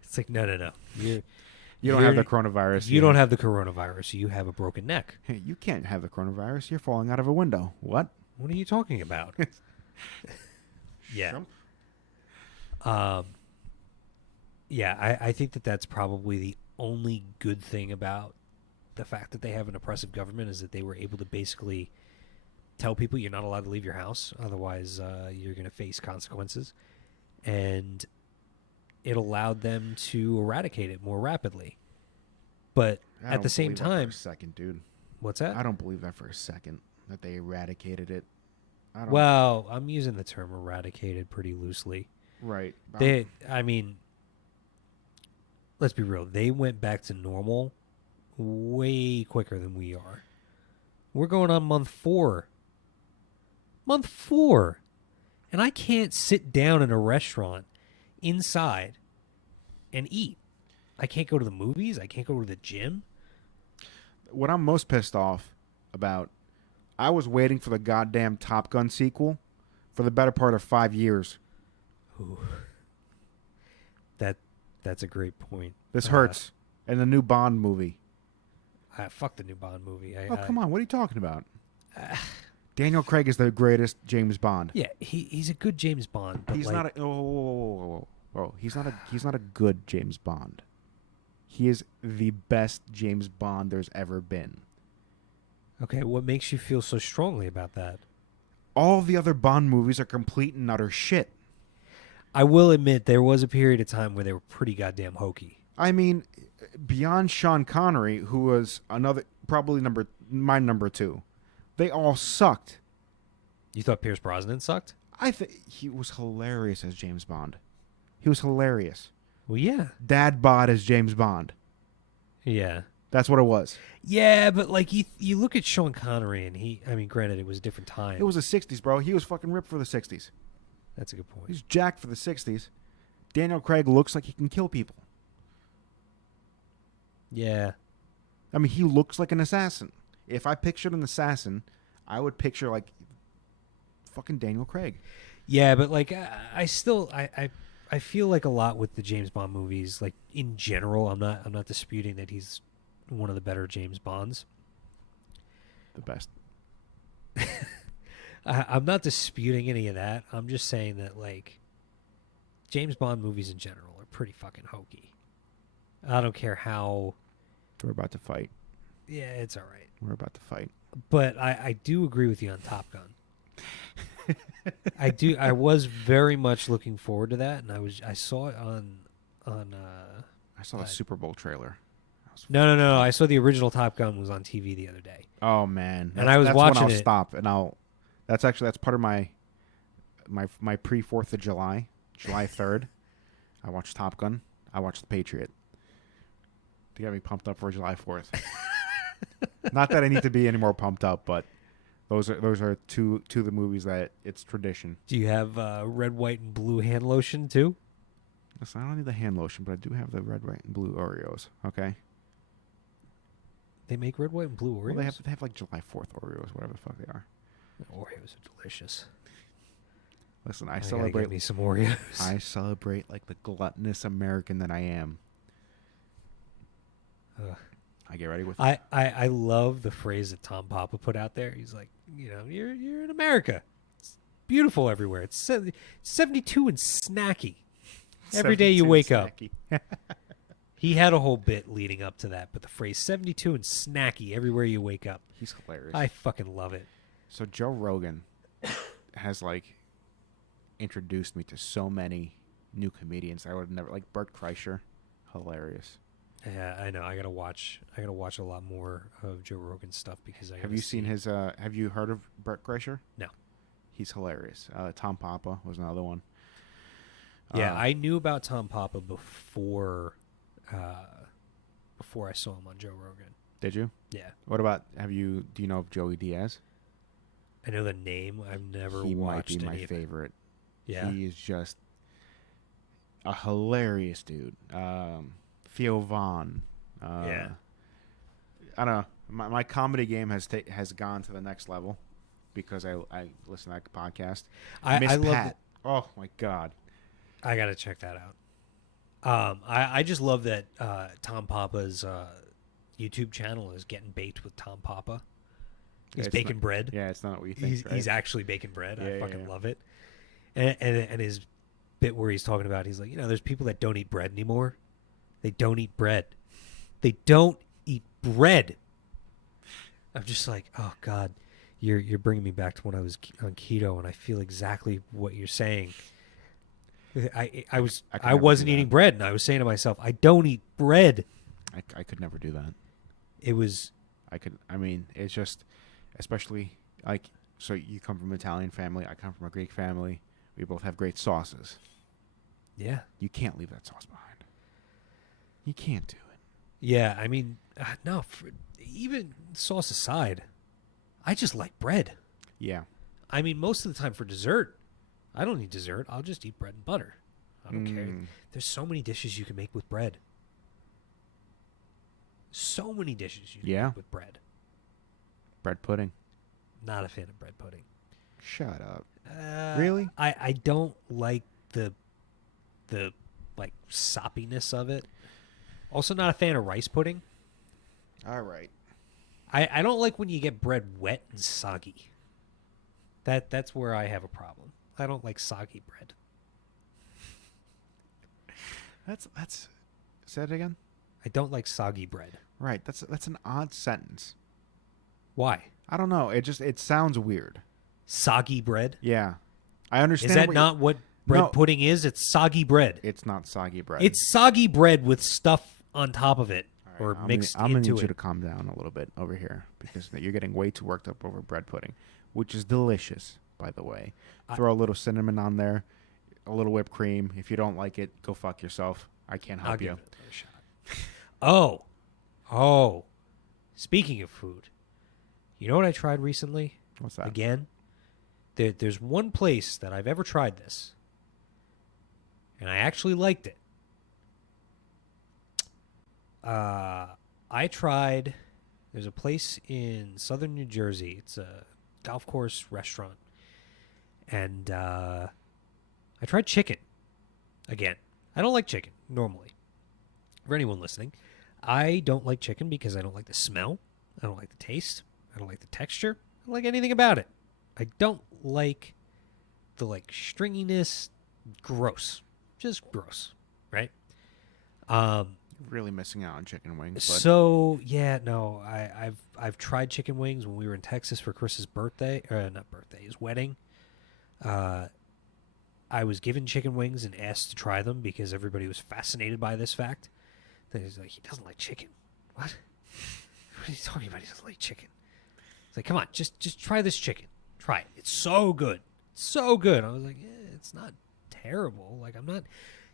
It's like, no. You don't have the coronavirus. You don't have the coronavirus. You have a broken neck. Hey, you can't have the coronavirus. You're falling out of a window. What? What are you talking about? Yeah. Yeah, I think that's probably the only good thing about the fact that they have an oppressive government is that they were able to basically tell people you're not allowed to leave your house. Otherwise, you're going to face consequences. And it allowed them to eradicate it more rapidly. But at the same time... For a second, dude. What's that? I don't believe that for a second, that they eradicated it. Well, I'm using the term eradicated pretty loosely. Right. I mean, let's be real. They went back to normal way quicker than we are. We're going on month 4. Month 4. And I can't sit down in a restaurant inside and eat. I can't go to the movies. I can't go to the gym. What I'm most pissed off about, I was waiting for the goddamn Top Gun sequel for the better part of 5 years. Ooh. That's a great point. This hurts. And the new Bond movie. Fuck the new Bond movie. Come on. What are you talking about? Daniel Craig is the greatest James Bond. Yeah, he's a good James Bond. But he's not he's not a good James Bond. He is the best James Bond there's ever been. Okay, what makes you feel so strongly about that? All the other Bond movies are complete and utter shit. I will admit there was a period of time where they were pretty goddamn hokey. I mean, beyond Sean Connery, who was probably my number 2, they all sucked. You thought Pierce Brosnan sucked? I think he was hilarious as James Bond. He was hilarious. Well, yeah. Dad bod as James Bond. Yeah. That's what it was. Yeah, but like you look at Sean Connery and granted it was a different time. It was the 60s, bro. He was fucking ripped for the 60s. That's a good point. He's jacked for the 60s. Daniel Craig looks like he can kill people. Yeah. I mean, he looks like an assassin. If I pictured an assassin, I would picture like fucking Daniel Craig. Yeah, but like I feel like a lot with the James Bond movies, like in general, I'm not disputing that he's one of the better James Bonds. The best. I'm not disputing any of that. I'm just saying that like James Bond movies in general are pretty fucking hokey. I don't care how. We're about to fight. Yeah, it's all right. We're about to fight. But I do agree with you on Top Gun. I do. I was very much looking forward to that, and I saw it on. I saw the Super Bowl trailer. No. I saw the original Top Gun was on TV the other day. Oh man, and I was watching when I'll it. Stop and I'll. That's part of my pre 4th of July, July 3rd. I watched Top Gun. I watched The Patriot. To get me pumped up for July 4th. Not that I need to be any more pumped up, but those are two of the movies that it's tradition. Do you have red, white, and blue hand lotion too? Listen, I don't need the hand lotion, but I do have the red, white, and blue Oreos. Okay. They make red, white, and blue Oreos. Well, they have like July 4th Oreos, whatever the fuck they are. Oreos are delicious. Listen, I celebrate. Get me some Oreos. I celebrate like the gluttonous American that I am. I get ready with. I love the phrase that Tom Papa put out there. He's like, you're in America. It's beautiful everywhere. It's 72 and snacky. Every day you wake up. He had a whole bit leading up to that, but the phrase 72 and snacky everywhere you wake up. He's hilarious. I fucking love it. So Joe Rogan has like introduced me to so many new comedians I would have never, like Bert Kreischer, hilarious. Yeah, I know. I gotta watch a lot more of Joe Rogan's stuff because have you seen his? Have you heard of Bert Kreischer? No. He's hilarious. Tom Papa was another one. Yeah, I knew about Tom Papa before I saw him on Joe Rogan. Did you? Yeah. What about? Do you know of Joey Diaz? I know the name. I've never he watched might be any my favorite. Yeah. He is just a hilarious dude. Theo Vaughn. Yeah. I don't know. My comedy game has gone to the next level because I listen to that podcast. I love Pat. Oh my God. I gotta check that out. I just love that Tom Papa's YouTube channel is Getting Baked with Tom Papa. He's baking bread. Yeah, it's not what you think. He's actually baking bread. Yeah, I fucking love it. And his bit where he's talking about, he's like, there's people that don't eat bread anymore. They don't eat bread. They don't eat bread. I'm just like, oh God, you're bringing me back to when I was on keto, and I feel exactly what you're saying. I wasn't eating bread, and I was saying to myself, I don't eat bread. I could never do that. It was. It's just, especially like, so you come from an Italian family. I come from a Greek family. We both have great sauces. Yeah. You can't leave that sauce behind. You can't do it. Yeah, no. Even sauce aside, I just like bread. Yeah. Most of the time for dessert, I don't need dessert. I'll just eat bread and butter. I don't care. There's so many dishes you can make with bread. So many dishes you can make with bread. Bread pudding. Not a fan of bread pudding. Shut up. Really? I don't like the like soppiness of it. Also not a fan of rice pudding. All right. I don't like when you get bread wet and soggy. That's where I have a problem. I don't like soggy bread. That's say it again? I don't like soggy bread. Right. That's an odd sentence. Why? I don't know. It sounds weird. Soggy bread. Yeah, I understand. Is that not what bread pudding is? It's soggy bread. It's not soggy bread. It's soggy bread with stuff on top of it, right, or mixed into it. I'm going to need you to calm down a little bit over here because you're getting way too worked up over bread pudding, which is delicious, by the way. Throw a little cinnamon on there, a little whipped cream. If you don't like it, go fuck yourself. I can't help you. Give it a shot. Oh. Speaking of food, you know what I tried recently? What's that? Again, there's one place that I've ever tried this, and I actually liked it. I tried. There's a place in southern New Jersey. It's a golf course restaurant, and I tried chicken. Again, I don't like chicken normally. For anyone listening, I don't like chicken because I don't like the smell. I don't like the taste. I don't like the texture. I don't like anything about it. I don't like the stringiness. Gross. Just gross. Right? Really missing out on chicken wings. But. So yeah, no, I've tried chicken wings when we were in Texas for Chris's birthday, not birthday, his wedding. I was given chicken wings and asked to try them because everybody was fascinated by this fact. That he's like, he doesn't like chicken. What? What are you talking about? He doesn't like chicken. It's like, come on, just try this chicken. Try it. It's so good. So good. I was like, it's not terrible. Like, I'm not,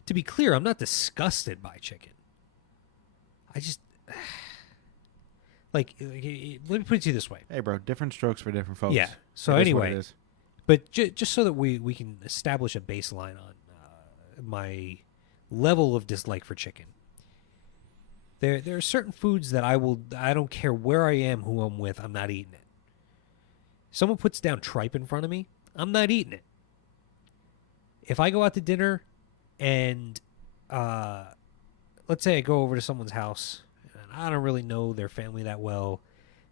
to be clear, I'm not disgusted by chicken. I just, let me put it to you this way. Hey, bro, different strokes for different folks. Yeah. So anyway, but just so that we can establish a baseline on my level of dislike for chicken. There are certain foods that I don't care where I am, who I'm with, I'm not eating it. Someone puts down tripe in front of me, I'm not eating it. If I go out to dinner and let's say I go over to someone's house and I don't really know their family that well,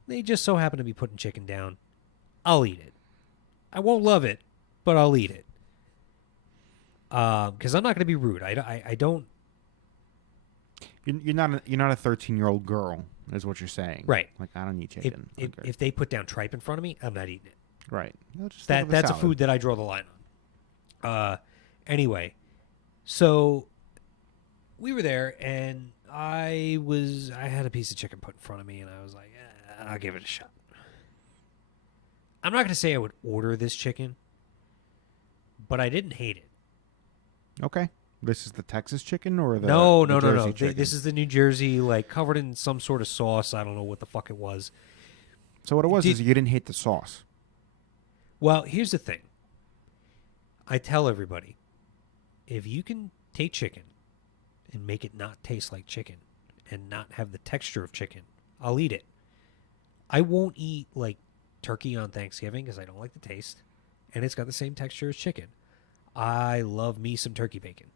they just so happen to be putting chicken down, I'll eat it. I won't love it, but I'll eat it. Because I'm not going to be rude. I don't. You're not a 13-year-old girl, is what you're saying, right? Like, I don't eat chicken. If they put down tripe in front of me, I'm not eating it. Right. That's a food that I draw the line on. Anyway, so we were there, and I had a piece of chicken put in front of me, and I was like, I'll give it a shot. I'm not going to say I would order this chicken, but I didn't hate it. Okay. This is the Texas chicken or the No. chicken? This is the New Jersey, covered in some sort of sauce. I don't know what the fuck it was. So what it was is you didn't hate the sauce. Well, here's the thing. I tell everybody, if you can take chicken and make it not taste like chicken and not have the texture of chicken, I'll eat it. I won't eat, turkey on Thanksgiving because I don't like the taste, and it's got the same texture as chicken. I love me some turkey bacon,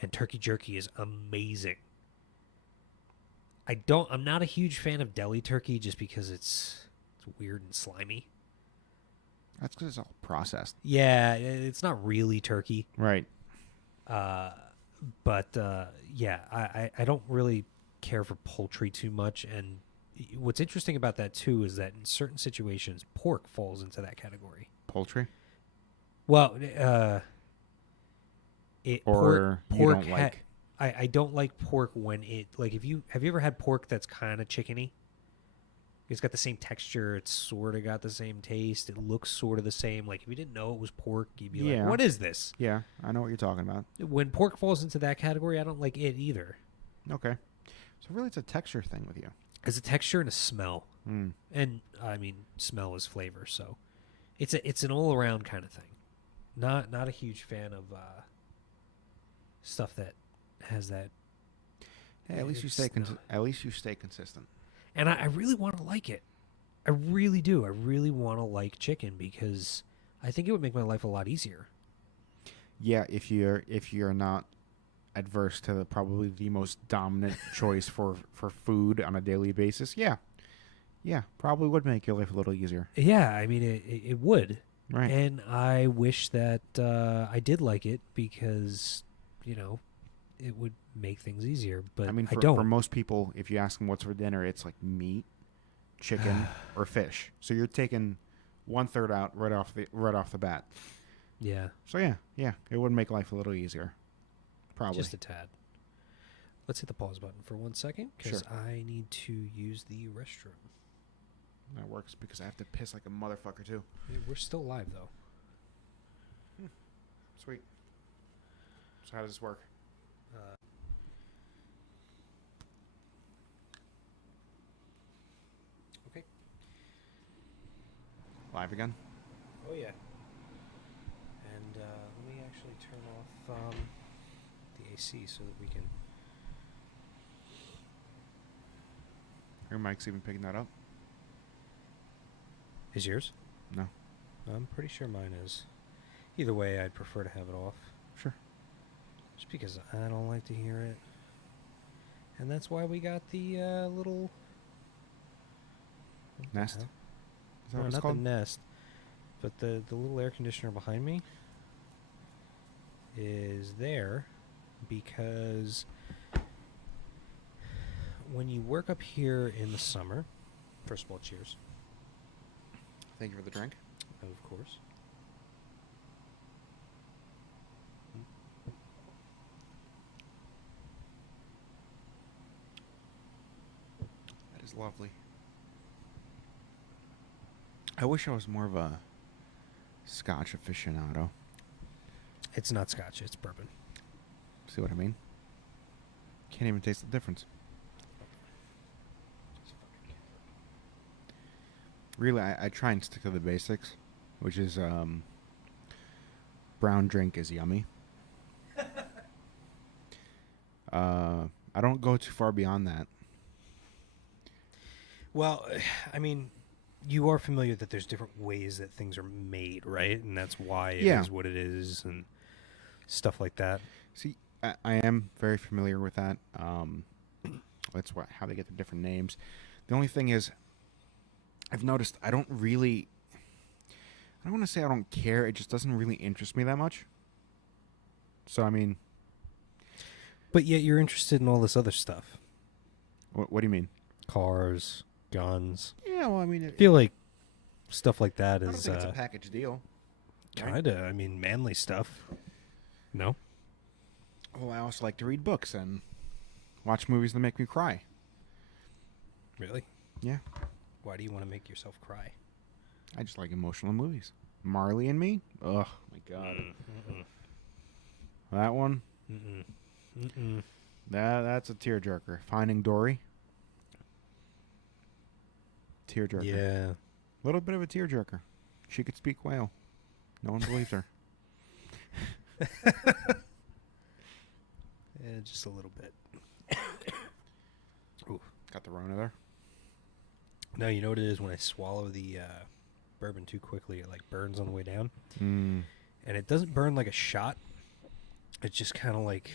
and turkey jerky is amazing. I'm not a huge fan of deli turkey just because it's weird and slimy. That's because it's all processed. Yeah, it's not really turkey. Right. But yeah, I don't really care for poultry too much, and what's interesting about that too is that in certain situations, pork falls into that category. Poultry? Well, pork you don't like. I don't like pork when it have you ever had pork that's kind of chickeny? It's got the same texture. It's sort of got the same taste. It looks sort of the same. Like if you didn't know it was pork, you'd be like, "What is this?" Yeah, I know what you're talking about. When pork falls into that category, I don't like it either. Okay, so really, it's a texture thing with you. It's a texture and a smell, and I mean, smell is flavor. So, it's an all around kind of thing. Not a huge fan of stuff that has that. Hey, at least you stay consistent. And I really want to like it. I really do. I really want to like chicken because I think it would make my life a lot easier. Yeah, if you're not adverse to probably the most dominant choice for food on a daily basis, yeah, probably would make your life a little easier. Yeah, I mean it would. Right. And I wish that I did like it because it would make things easier. But I don't. For most people, if you ask them what's for dinner, it's like meat, chicken, or fish. So you're taking 1/3 out right off the bat. Yeah. So yeah, it would make life a little easier. Probably. Just a tad. Let's hit the pause button for 1 second because I need to use the restroom. That works because I have to piss like a motherfucker too. We're still live though. Sweet. So how does this work? Okay. Live again? Oh yeah. And let me actually turn off the AC so that we can. Your mic's even picking that up? Is yours? No. I'm pretty sure mine is. Either way, I'd prefer to have it off. Sure. Just because I don't like to hear it. And that's why we got the little... Nest? Is that No, what it's not called? the Nest. But the little air conditioner behind me is there because when you work up here in the summer, first of all, cheers. Thank you for the drink. Of course. That is lovely. I wish I was more of a Scotch aficionado. It's not Scotch, it's bourbon. See what I mean? Can't even taste the difference. Really, I try and stick to the basics, which is brown drink is yummy. I don't go too far beyond that. Well, I mean, you are familiar that there's different ways that things are made, right? And that's why it is what it is and stuff like that. See, I am very familiar with that. That's how they get the different names. The only thing is, I've noticed I don't want to say I don't care. It just doesn't really interest me that much. So, I mean... But yet you're interested in all this other stuff. What do you mean? Cars, guns. Yeah, well, I mean... I feel like stuff like that is... I don't think it's a package deal. Kinda. I mean, manly stuff. No? Well, I also like to read books and watch movies that make me cry. Really? Yeah. Why do you want to make yourself cry? I just like emotional movies. Marley and Me? Oh, my God. That one? That's a tearjerker. Finding Dory? Tearjerker. Yeah. A little bit of a tearjerker. She could speak whale. No one believes her. Yeah, just a little bit. Ooh, got the Rona there. No, you know what it is when I swallow the bourbon too quickly, it like burns on the way down. Mm. And it doesn't burn like a shot. It's just kind of like,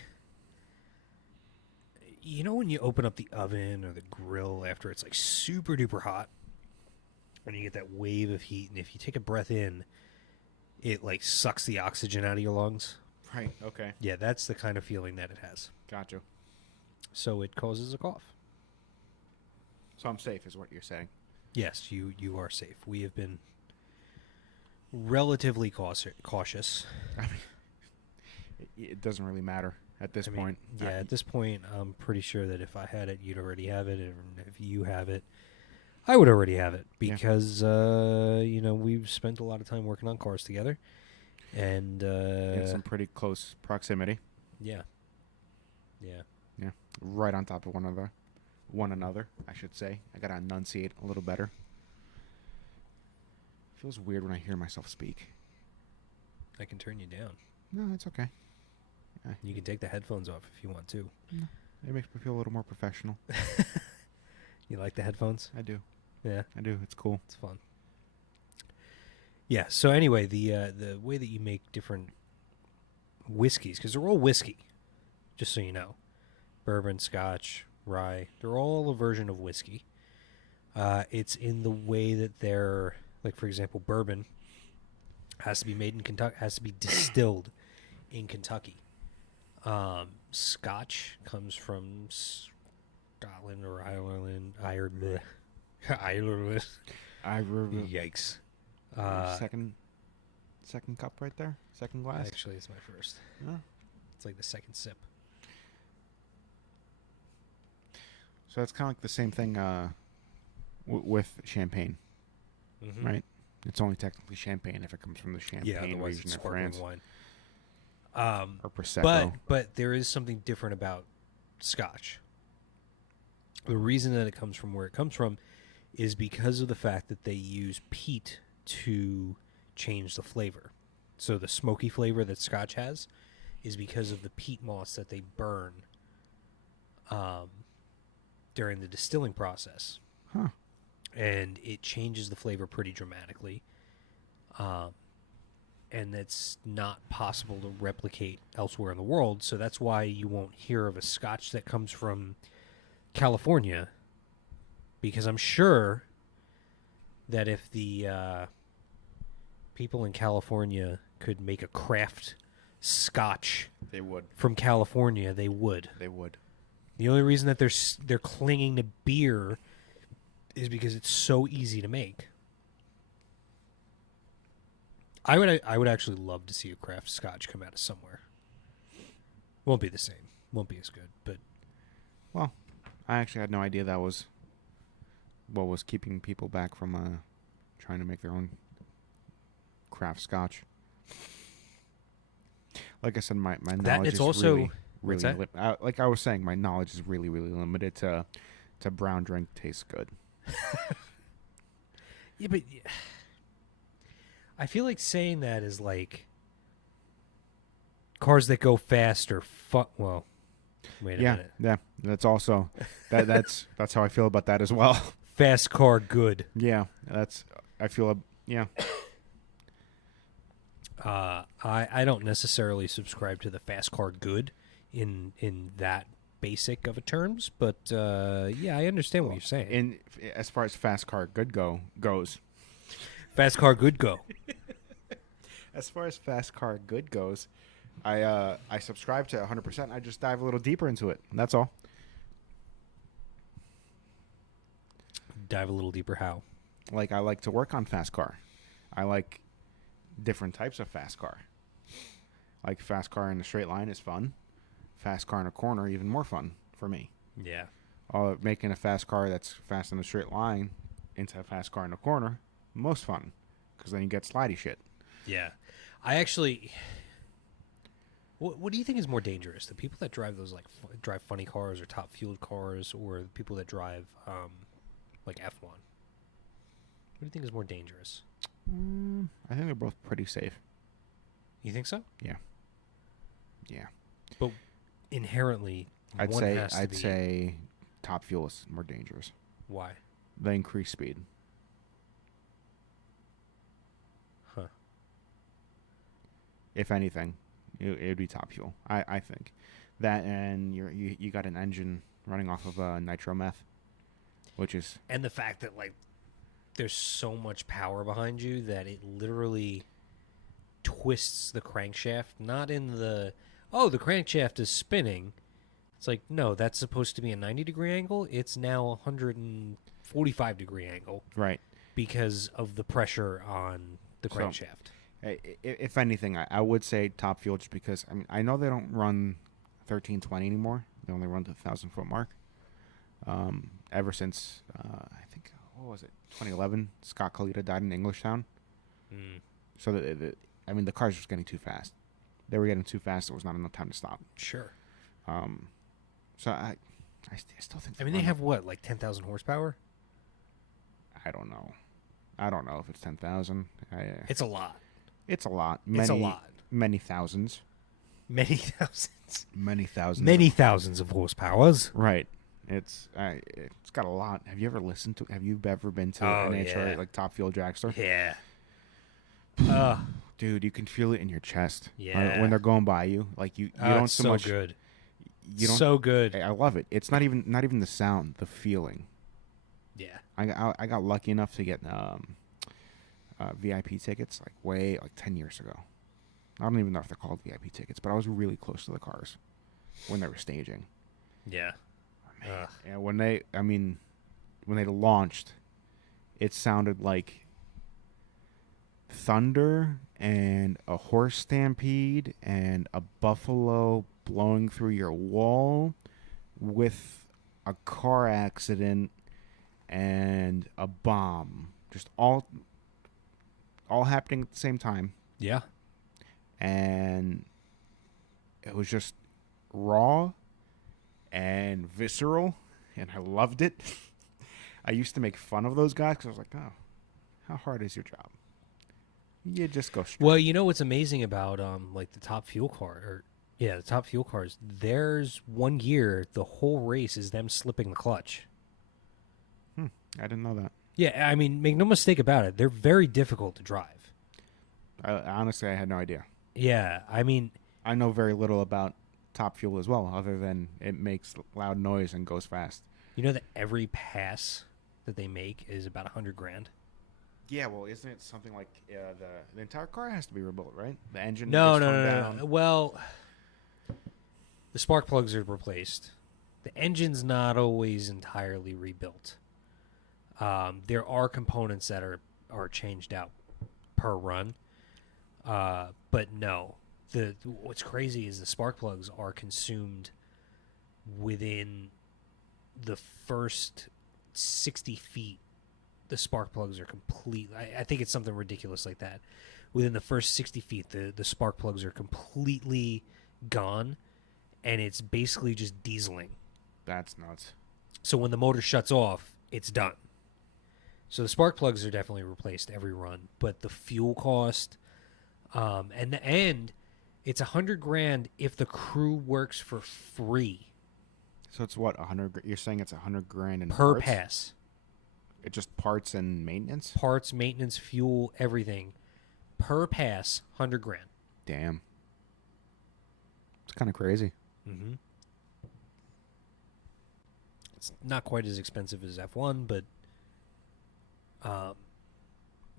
you know, when you open up the oven or the grill after it's like super duper hot, and you get that wave of heat, and if you take a breath in, it like sucks the oxygen out of your lungs. Right. Okay. Yeah, that's the kind of feeling that it has. Gotcha. So it causes a cough. So I'm safe, is what you're saying. Yes, you are safe. We have been relatively cautious. I mean, it doesn't really matter at this point. Yeah, at this point, I'm pretty sure that if I had it, you'd already have it. And if you have it, I would already have it because, you know, we've spent a lot of time working on cars together. And in some pretty close proximity. Yeah. Yeah. Yeah. Right on top of one another, I should say. I gotta enunciate a little better. Feels weird when I hear myself speak. I can turn you down. No, it's okay. You can take the headphones off if you want to. No, it makes me feel a little more professional. You like the headphones? I do. Yeah. I do. It's cool. It's fun. Yeah, so anyway, the way that you make different whiskeys, because they're all whiskey, just so you know. Bourbon, Scotch, rye, they're all a version of whiskey. It's in the way that they're, like, for example, bourbon has to be made in Kentucky, has to be distilled in Kentucky. Scotch comes from Scotland or Ireland. Ireland. Yikes. Second cup right there. Second glass. Actually, it's my first. Yeah. It's like the second sip. So it's kind of like the same thing with champagne, right? It's only technically champagne if it comes from the Champagne region of France. Wine. Or Prosecco. But there is something different about Scotch. The reason that it comes from where it comes from is because of the fact that they use peat to change the flavor. So the smoky flavor that Scotch has is because of the peat moss that they burn during the distilling process. Huh. And it changes the flavor pretty dramatically. And that's not possible to replicate elsewhere in the world. So that's why you won't hear of a Scotch that comes from California, because I'm sure that if the people in California could make a craft Scotch, They would. from California, they would. They would. The only reason that they're clinging to beer is because it's so easy to make. I would actually love to see a craft Scotch come out of somewhere. Won't be the same. Won't be as good, but Well, I actually had no idea that was what was keeping people back from trying to make their own craft Scotch. Like I said, my knowledge is also really what's that? like I was saying, my knowledge is really limited to brown drink tastes good. Yeah, but I feel like saying that is like cars that go fast or well, wait a minute. Yeah, that's also that's how I feel about that as well. Fast car good. Yeah, I feel I don't necessarily subscribe to the fast car good in that basic of a terms, but yeah, I understand what you're saying. in as far as fast car good goes. Fast car good go. As far as fast car good goes, I subscribe to 100%. I just dive a little deeper into it. That's all. Dive a little deeper. How? Like I like to work on fast car. I like different types of fast car. Like fast car in a straight line is fun. Fast car in a corner even more fun for me. Yeah. Making a fast car that's fast in a straight line into a fast car in a corner, most fun, because then you get slidey shit. Yeah. I actually. What do you think is more dangerous? The people that drive those drive funny cars or top fueled cars, or the people that drive like F1? What do you think is more dangerous? I think they're both pretty safe. You think so? Yeah. But inherently, I'd one has to be. say top fuel is more dangerous. Why? The increased speed. Huh. If anything, it would be top fuel. I think that, and you got an engine running off of nitro meth, which is, and the fact that there's so much power behind you that it literally twists the crankshaft. Not in the crankshaft is spinning. It's like, no, that's supposed to be a 90-degree angle. It's now a 145-degree angle. Right. Because of the pressure on the crankshaft. If anything, I would say top fuel, just because I know they don't run 1320 anymore. They only run the 1,000-foot mark. Ever since I think, what was it, 2011? Scott Kalita died in Englishtown. So the cars were getting too fast. They were getting too fast. There was not enough time to stop. Sure. So I still think. They have what, like 10,000 horsepower? I don't know. I don't know if it's 10,000. It's a lot. It's a lot. It's a lot. Many thousands. Many thousands. Many thousands. Many thousands of horsepowers. Right. It's got a lot. Have you ever listened to? Have you ever been to an NHRA, like Top Fuel Dragster? Yeah. Dude, you can feel it in your chest. Yeah. When they're going by you, like you don't it's so so much. Good. You don't, so good. I love it. It's not even the sound, the feeling. Yeah. I got lucky enough to get VIP tickets like 10 years ago. I don't even know if they're called VIP tickets, but I was really close to the cars when they were staging. Yeah. And when they launched, it sounded like thunder and a horse stampede and a buffalo blowing through your wall with a car accident and a bomb, just all happening at the same time. Yeah. And it was just raw and visceral, and I loved it. I used to make fun of those guys because I was like, oh, how hard is your job? You just go straight. Well, you know what's amazing about like the top fuel the top fuel cars. There's 1 year the whole race is them slipping the clutch. I didn't know that. Yeah, I mean, make no mistake about it. They're very difficult to drive. Honestly, I had no idea. Yeah, I mean, I know very little about Top Fuel as well, other than it makes loud noise and goes fast. you know that every pass that they make is about $100,000. Yeah, well, isn't it something like the entire car has to be rebuilt, right? The engine No, gets no, torn no, down. no. Well, the spark plugs are replaced. The engine's not always entirely rebuilt. There are components that are changed out per run, but no. What's crazy is the spark plugs are consumed within the first 60 feet. The spark plugs are complete. I think it's something ridiculous like that. Within the first 60 feet, the spark plugs are completely gone, and it's basically just dieseling. That's nuts. So when the motor shuts off, it's done. So the spark plugs are definitely replaced every run, but the fuel cost, and the end, it's $100,000 if the crew works for free So it's what, 100? You're saying it's $100,000 in per parts? pass. It's just parts and maintenance? Parts, maintenance, fuel, everything per pass, $100,000. Damn. It's kind of crazy. Mm-hmm. It's not quite as expensive as F1, but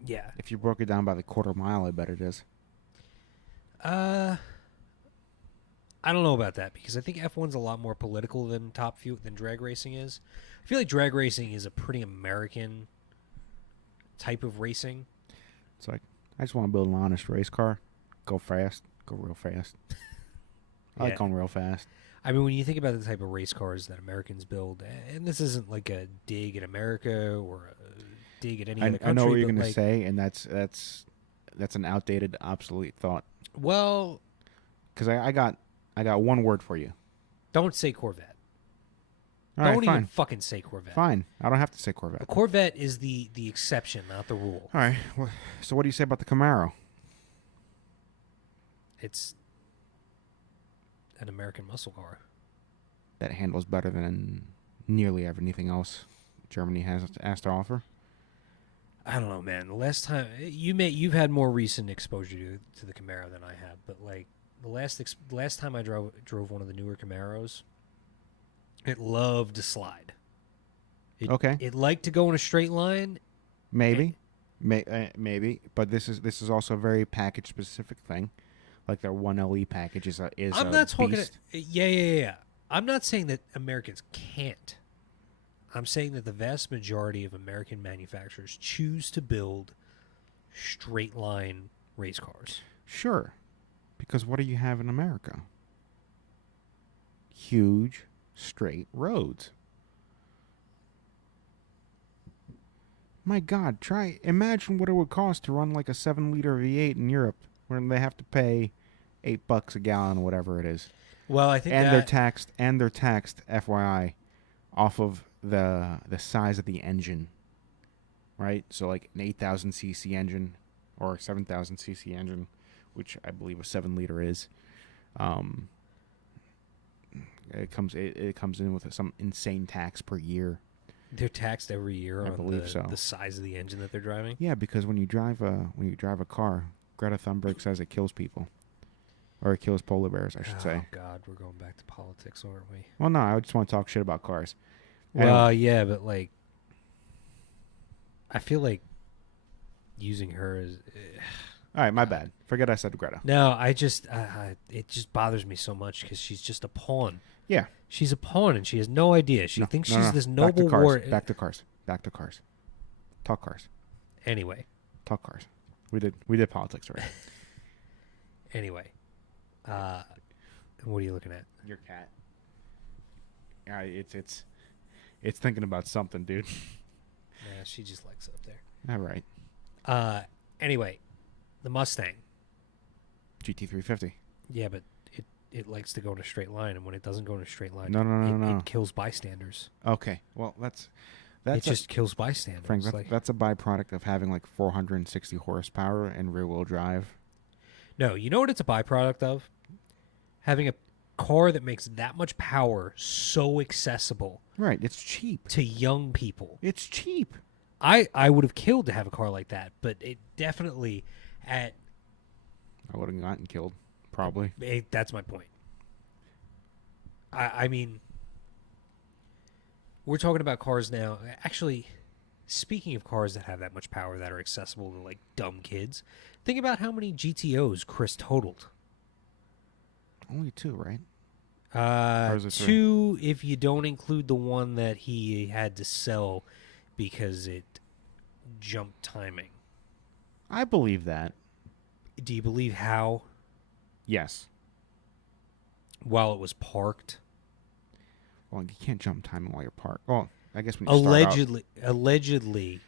yeah. If you broke it down by the quarter mile, I bet it is. I don't know about that because I think F1's a lot more political than than drag racing is. I feel like drag racing is a pretty American type of racing. It's like, I just want to build an honest race car. Go fast. Go real fast. I like going real fast. I mean, when you think about the type of race cars that Americans build, and this isn't like a dig at America or a dig at any other country. I know what you're going to like, say, and that's an outdated, obsolete thought. Well, because I got one word for you. Don't say Corvette. All right, don't fine. even fucking say Corvette. Fine. I don't have to say Corvette. A Corvette is the exception, not the rule. All right. Well, so what do you say about the Camaro? It's an American muscle car. That handles better than nearly everything else Germany has to offer. I don't know, man. The last time you've had more recent exposure to the Camaro than I have, but like the last time I drove one of the newer Camaros, it loved to slide. It liked to go in a straight line. Maybe, maybe, but this is also a very package specific thing. Like their 1LE package is I'm not talking. Yeah. I'm not saying that Americans can't. I'm saying that the vast majority of American manufacturers choose to build straight line race cars. Sure. Because what do you have in America? Huge, straight roads. My God, imagine what it would cost to run like a 7-liter V8 in Europe when they have to pay $8 a gallon or whatever it is. Well, I think they're taxed, FYI, off of the size of the engine. Right? So like an 8,000cc engine or a 7,000cc engine, which I believe a 7-liter is. It comes in with some insane tax per year. They're taxed every year I on believe so. the size of the engine that they're driving. Yeah, because when you drive a car, Greta Thunberg says it kills people, or it kills polar bears, I should say. Oh God, we're going back to politics, aren't we? Well, no, I just want to talk shit about cars. Well, yeah, but like, I feel like using her is. All right, my bad. Forget I said Greta. No, I just it just bothers me so much because she's just a pawn. Yeah, she's a pawn and she has no idea. She thinks she's this noble Back to cars. war. Back to cars. Talk cars. Anyway, talk cars. We did politics already. Anyway, what are you looking at? Your cat. Yeah, it's thinking about something, dude. Yeah, she just likes it up there. All right. Anyway, the Mustang. GT350. Yeah, but it likes to go in a straight line, and when it doesn't go in a straight line, No. it kills bystanders. Okay. Well, It just kills bystanders. Frank, that's a byproduct of having like 460 horsepower and rear-wheel drive. No, you know what it's a byproduct of? Having a car that makes that much power so accessible. Right. It's cheap. To young people. It's cheap. I would have killed to have a car like that, but it definitely I would have gotten killed, probably. That's my point. I mean, we're talking about cars now. Actually, speaking of cars that have that much power that are accessible to like dumb kids, think about how many GTOs Chris totaled. Only 2, right? 2 if you don't include the one that he had to sell because it jumped timing. I believe that. Do you believe how? Yes. While it was parked? Well, you can't jump timing while you're parked. Well, I guess when you allegedly,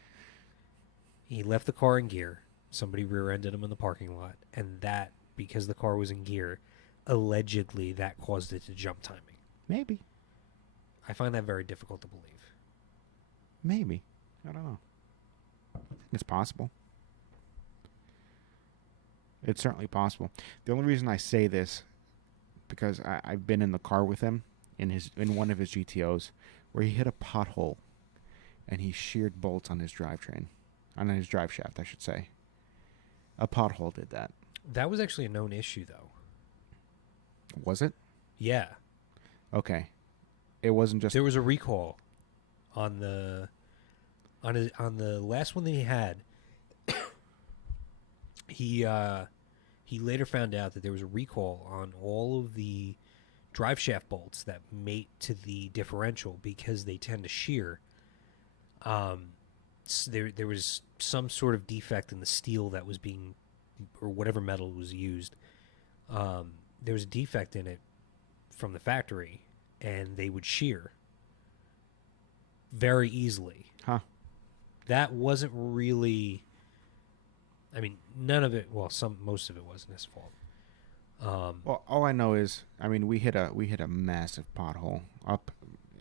he left the car in gear. Somebody rear-ended him in the parking lot, and that, because the car was in gear, allegedly that caused it to jump timing. Maybe. I find that very difficult to believe. Maybe. I don't know. It's possible. It's certainly possible. The only reason I say this, because I've been in the car with him in one of his GTOs, where he hit a pothole, and he sheared bolts on his drivetrain, on his drive shaft, I should say. A pothole did that. That was actually a known issue, though. Was it? Yeah. Okay. It wasn't just. There was a recall on the last one that he had. He later found out that there was a recall on all of the drive shaft bolts that mate to the differential because they tend to shear. So there was some sort of defect in the steel that was being, or whatever metal was used. There was a defect in it from the factory, and they would shear very easily. Huh. That wasn't really. I mean, none of it. Well, most of it wasn't his fault. Well, all I know is, I mean, we hit a massive pothole up,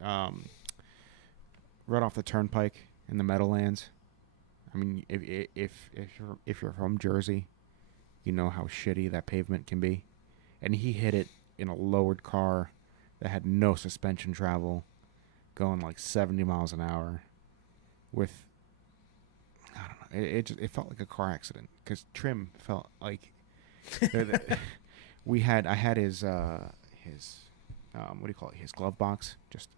right off the turnpike in the Meadowlands. I mean, if you're from Jersey, you know how shitty that pavement can be, and he hit it in a lowered car that had no suspension travel, going like 70 miles an hour, with. I don't know. It felt like a car accident because trim felt like I had his what do you call it? His glove box just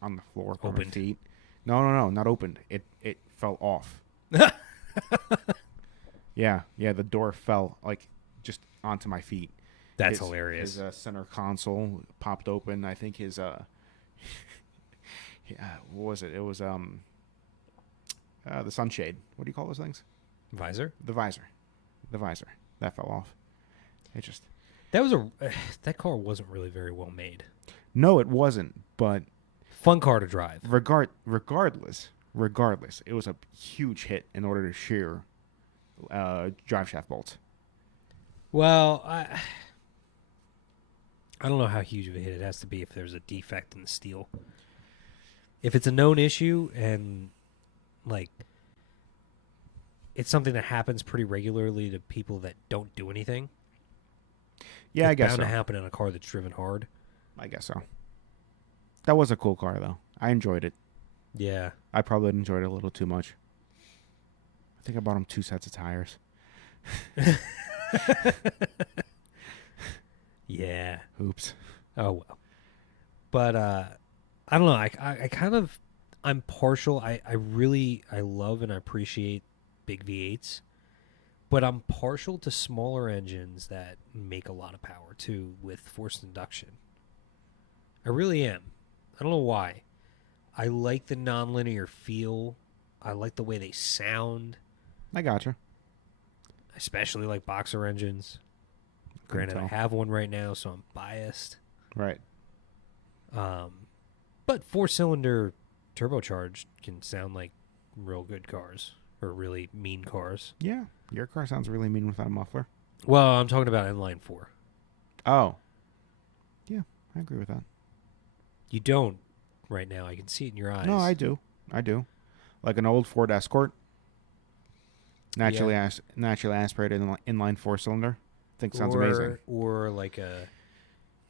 on the floor on my feet. No, not opened. It fell off. Yeah. The door fell like just onto my feet. That's hilarious. His center console popped open. I think his what was it? It was the sunshade. What do you call those things? Visor? The visor. That fell off. It just. That car wasn't really very well made. No, it wasn't, but. Fun car to drive. Regardless, it was a huge hit in order to shear drive shaft bolts. Well, I don't know how huge of a hit it has to be if there's a defect in the steel. If it's a known issue and like it's something that happens pretty regularly to people that don't do anything. Yeah, I guess bound so. to happen in a car that's driven hard. I guess so. That was a cool car, though. I enjoyed it. Yeah. I probably enjoyed it a little too much. I think I bought him 2 sets of tires. Yeah. Oops. Oh, well. But, I don't know. I kind of, I'm partial. I love and I appreciate big V8s. But I'm partial to smaller engines that make a lot of power, too, with forced induction. I really am. I don't know why. I like the nonlinear feel. I like the way they sound. I gotcha. especially like boxer engines. Couldn't Granted, I tell. have one right now, so I'm biased. Right. But 4-cylinder turbocharged can sound like real good cars or really mean cars. Yeah. Your car sounds really mean without a muffler. Well, I'm talking about inline 4. Oh. Yeah, I agree with that. You don't right now. I can see it in your eyes. No, I do. I do. Like an old Ford Escort. Naturally aspirated inline 4-cylinder. I think sounds amazing. Or like a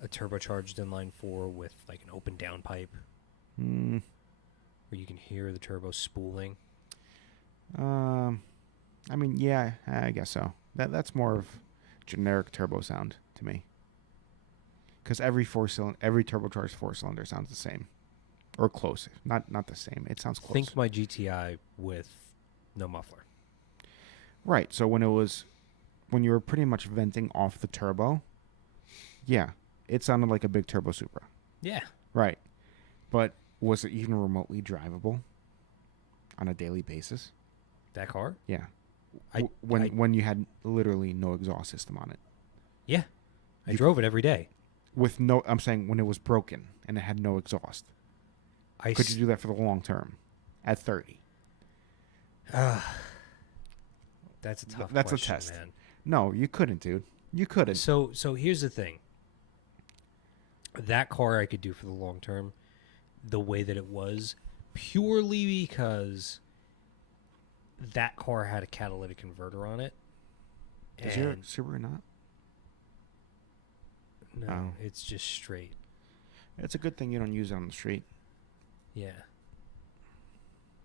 turbocharged inline 4 with like an open downpipe Mm, where you can hear the turbo spooling. I mean, yeah, I guess so. That's more of generic turbo sound to me. Because every turbocharged 4-cylinder sounds the same, or close. Not the same. It sounds close. Think my GTI with no muffler. Right. So when you were pretty much venting off the turbo, yeah, it sounded like a big turbo Supra. Yeah. Right. But was it even remotely drivable on a daily basis? That car? Yeah. I When you had literally no exhaust system on it. Yeah. I drove it every day. I'm saying when it was broken and it had no exhaust. Could you do that for the long term at 30? That's a tough That's question, a test. man. No, you couldn't, dude. You couldn't. So here's the thing. That car I could do for the long term, the way that it was, purely because that car had a catalytic converter on it. Does your Subaru not? No, Oh. it's just straight. It's a good thing you don't use it on the street. Yeah.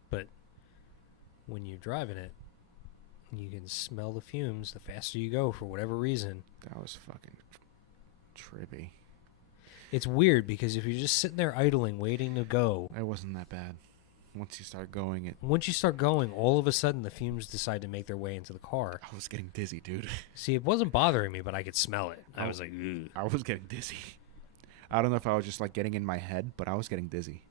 But when you're driving it, you can smell the fumes the faster you go for whatever reason. That was fucking trippy. It's weird because if you're just sitting there idling, waiting to go, It wasn't that bad. Once you start going, once you start going, all of a sudden the fumes decide to make their way into the car. I was getting dizzy, dude. See, it wasn't bothering me, but I could smell it. I was like, ugh. I was getting dizzy. I don't know if I was just like getting in my head, but I was getting dizzy.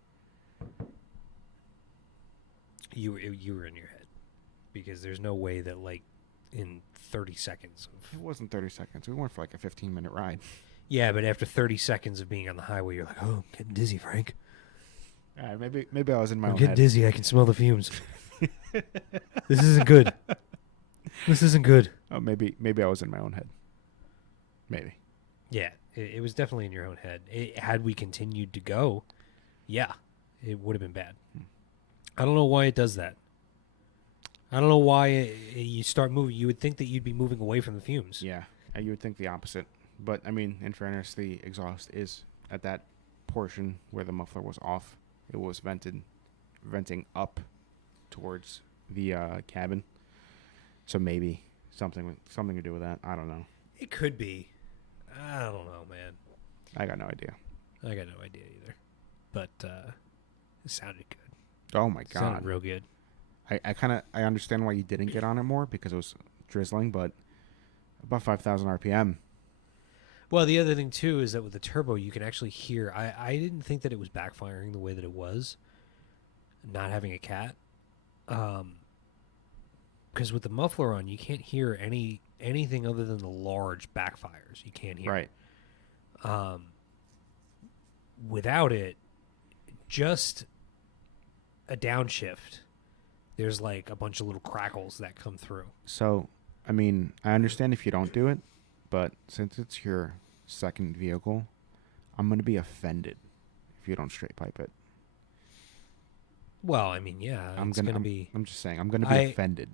You were in your head because there's no way that like in 30 seconds. It wasn't 30 seconds. We went for like a 15-minute ride. Yeah, but after 30 seconds of being on the highway, you're like, oh, I'm getting dizzy, Frank. All right, maybe I was in my I'm own getting head. dizzy. I can smell the fumes. This isn't good. This isn't good. Oh, maybe I was in my own head. Maybe. Yeah, it was definitely in your own head. Had we continued to go, yeah, it would have been bad. I don't know why it does that. I don't know why you start moving. You would think that you'd be moving away from the fumes. Yeah, you would think the opposite. But, I mean, in fairness, the exhaust is at that portion where the muffler was off. It was venting up towards the cabin. So maybe something to do with that. I don't know. It could be. I don't know, man. I got no idea. I got no idea either. But it sounded good. Oh, my It God. sounded real good. I understand why you didn't get on it more because it was drizzling, but about 5,000 RPM. Well, the other thing, too, is that with the turbo, you can actually hear. I didn't think that it was backfiring the way that it was, not having a cat. Because with the muffler on, you can't hear anything other than the large backfires. You can't hear. Right. Without it, just a downshift, there's like a bunch of little crackles that come through. So, I mean, I understand if you don't do it, but since it's your second vehicle, I'm going to be offended if you don't straight pipe it. Well, I mean, yeah, I'm just going to be... I'm just saying, I'm going to be offended.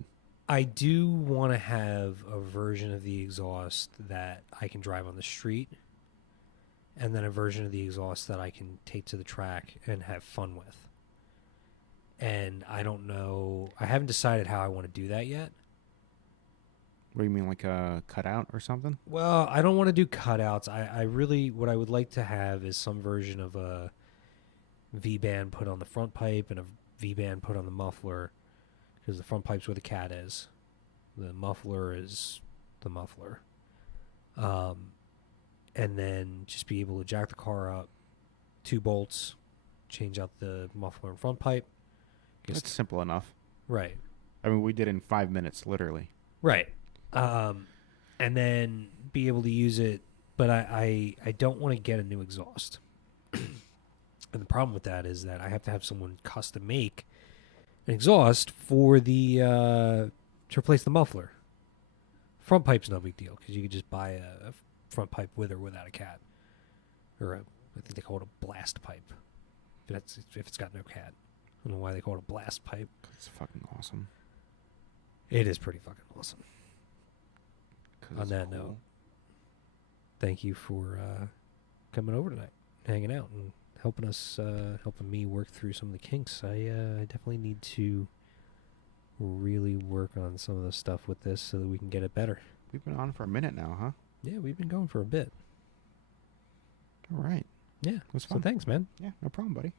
I do want to have a version of the exhaust that I can drive on the street, and then a version of the exhaust that I can take to the track and have fun with. And I don't know... I haven't decided how I want to do that yet. What do you mean, like a cutout or something? Well, I don't want to do cutouts. I really... What I would like to have is some version of a V-band put on the front pipe and a V-band put on the muffler, because the front pipe's where the cat is. The muffler is the muffler. And then just be able to jack the car up, 2 bolts, change out the muffler and front pipe. That's simple enough. Right. I mean, we did it in 5 minutes, literally. Right. and then be able to use it. But I don't want to get a new exhaust. And the problem with that is that I have to have someone custom make an exhaust for the to replace the muffler. Front pipe's no big deal because you could just buy a front pipe with or without a cat, or I think they call it a blast pipe. If it's got no cat, I don't know why they call it a blast pipe. It's fucking awesome. It is pretty fucking awesome. On that note, thank you for coming over tonight, hanging out, and helping me work through some of the kinks. I definitely need to really work on some of the stuff with this so that we can get it better. We've been on for a minute now, huh? Yeah, we've been going for a bit. All right. Yeah, it was fun. So thanks, man. Yeah, no problem, buddy.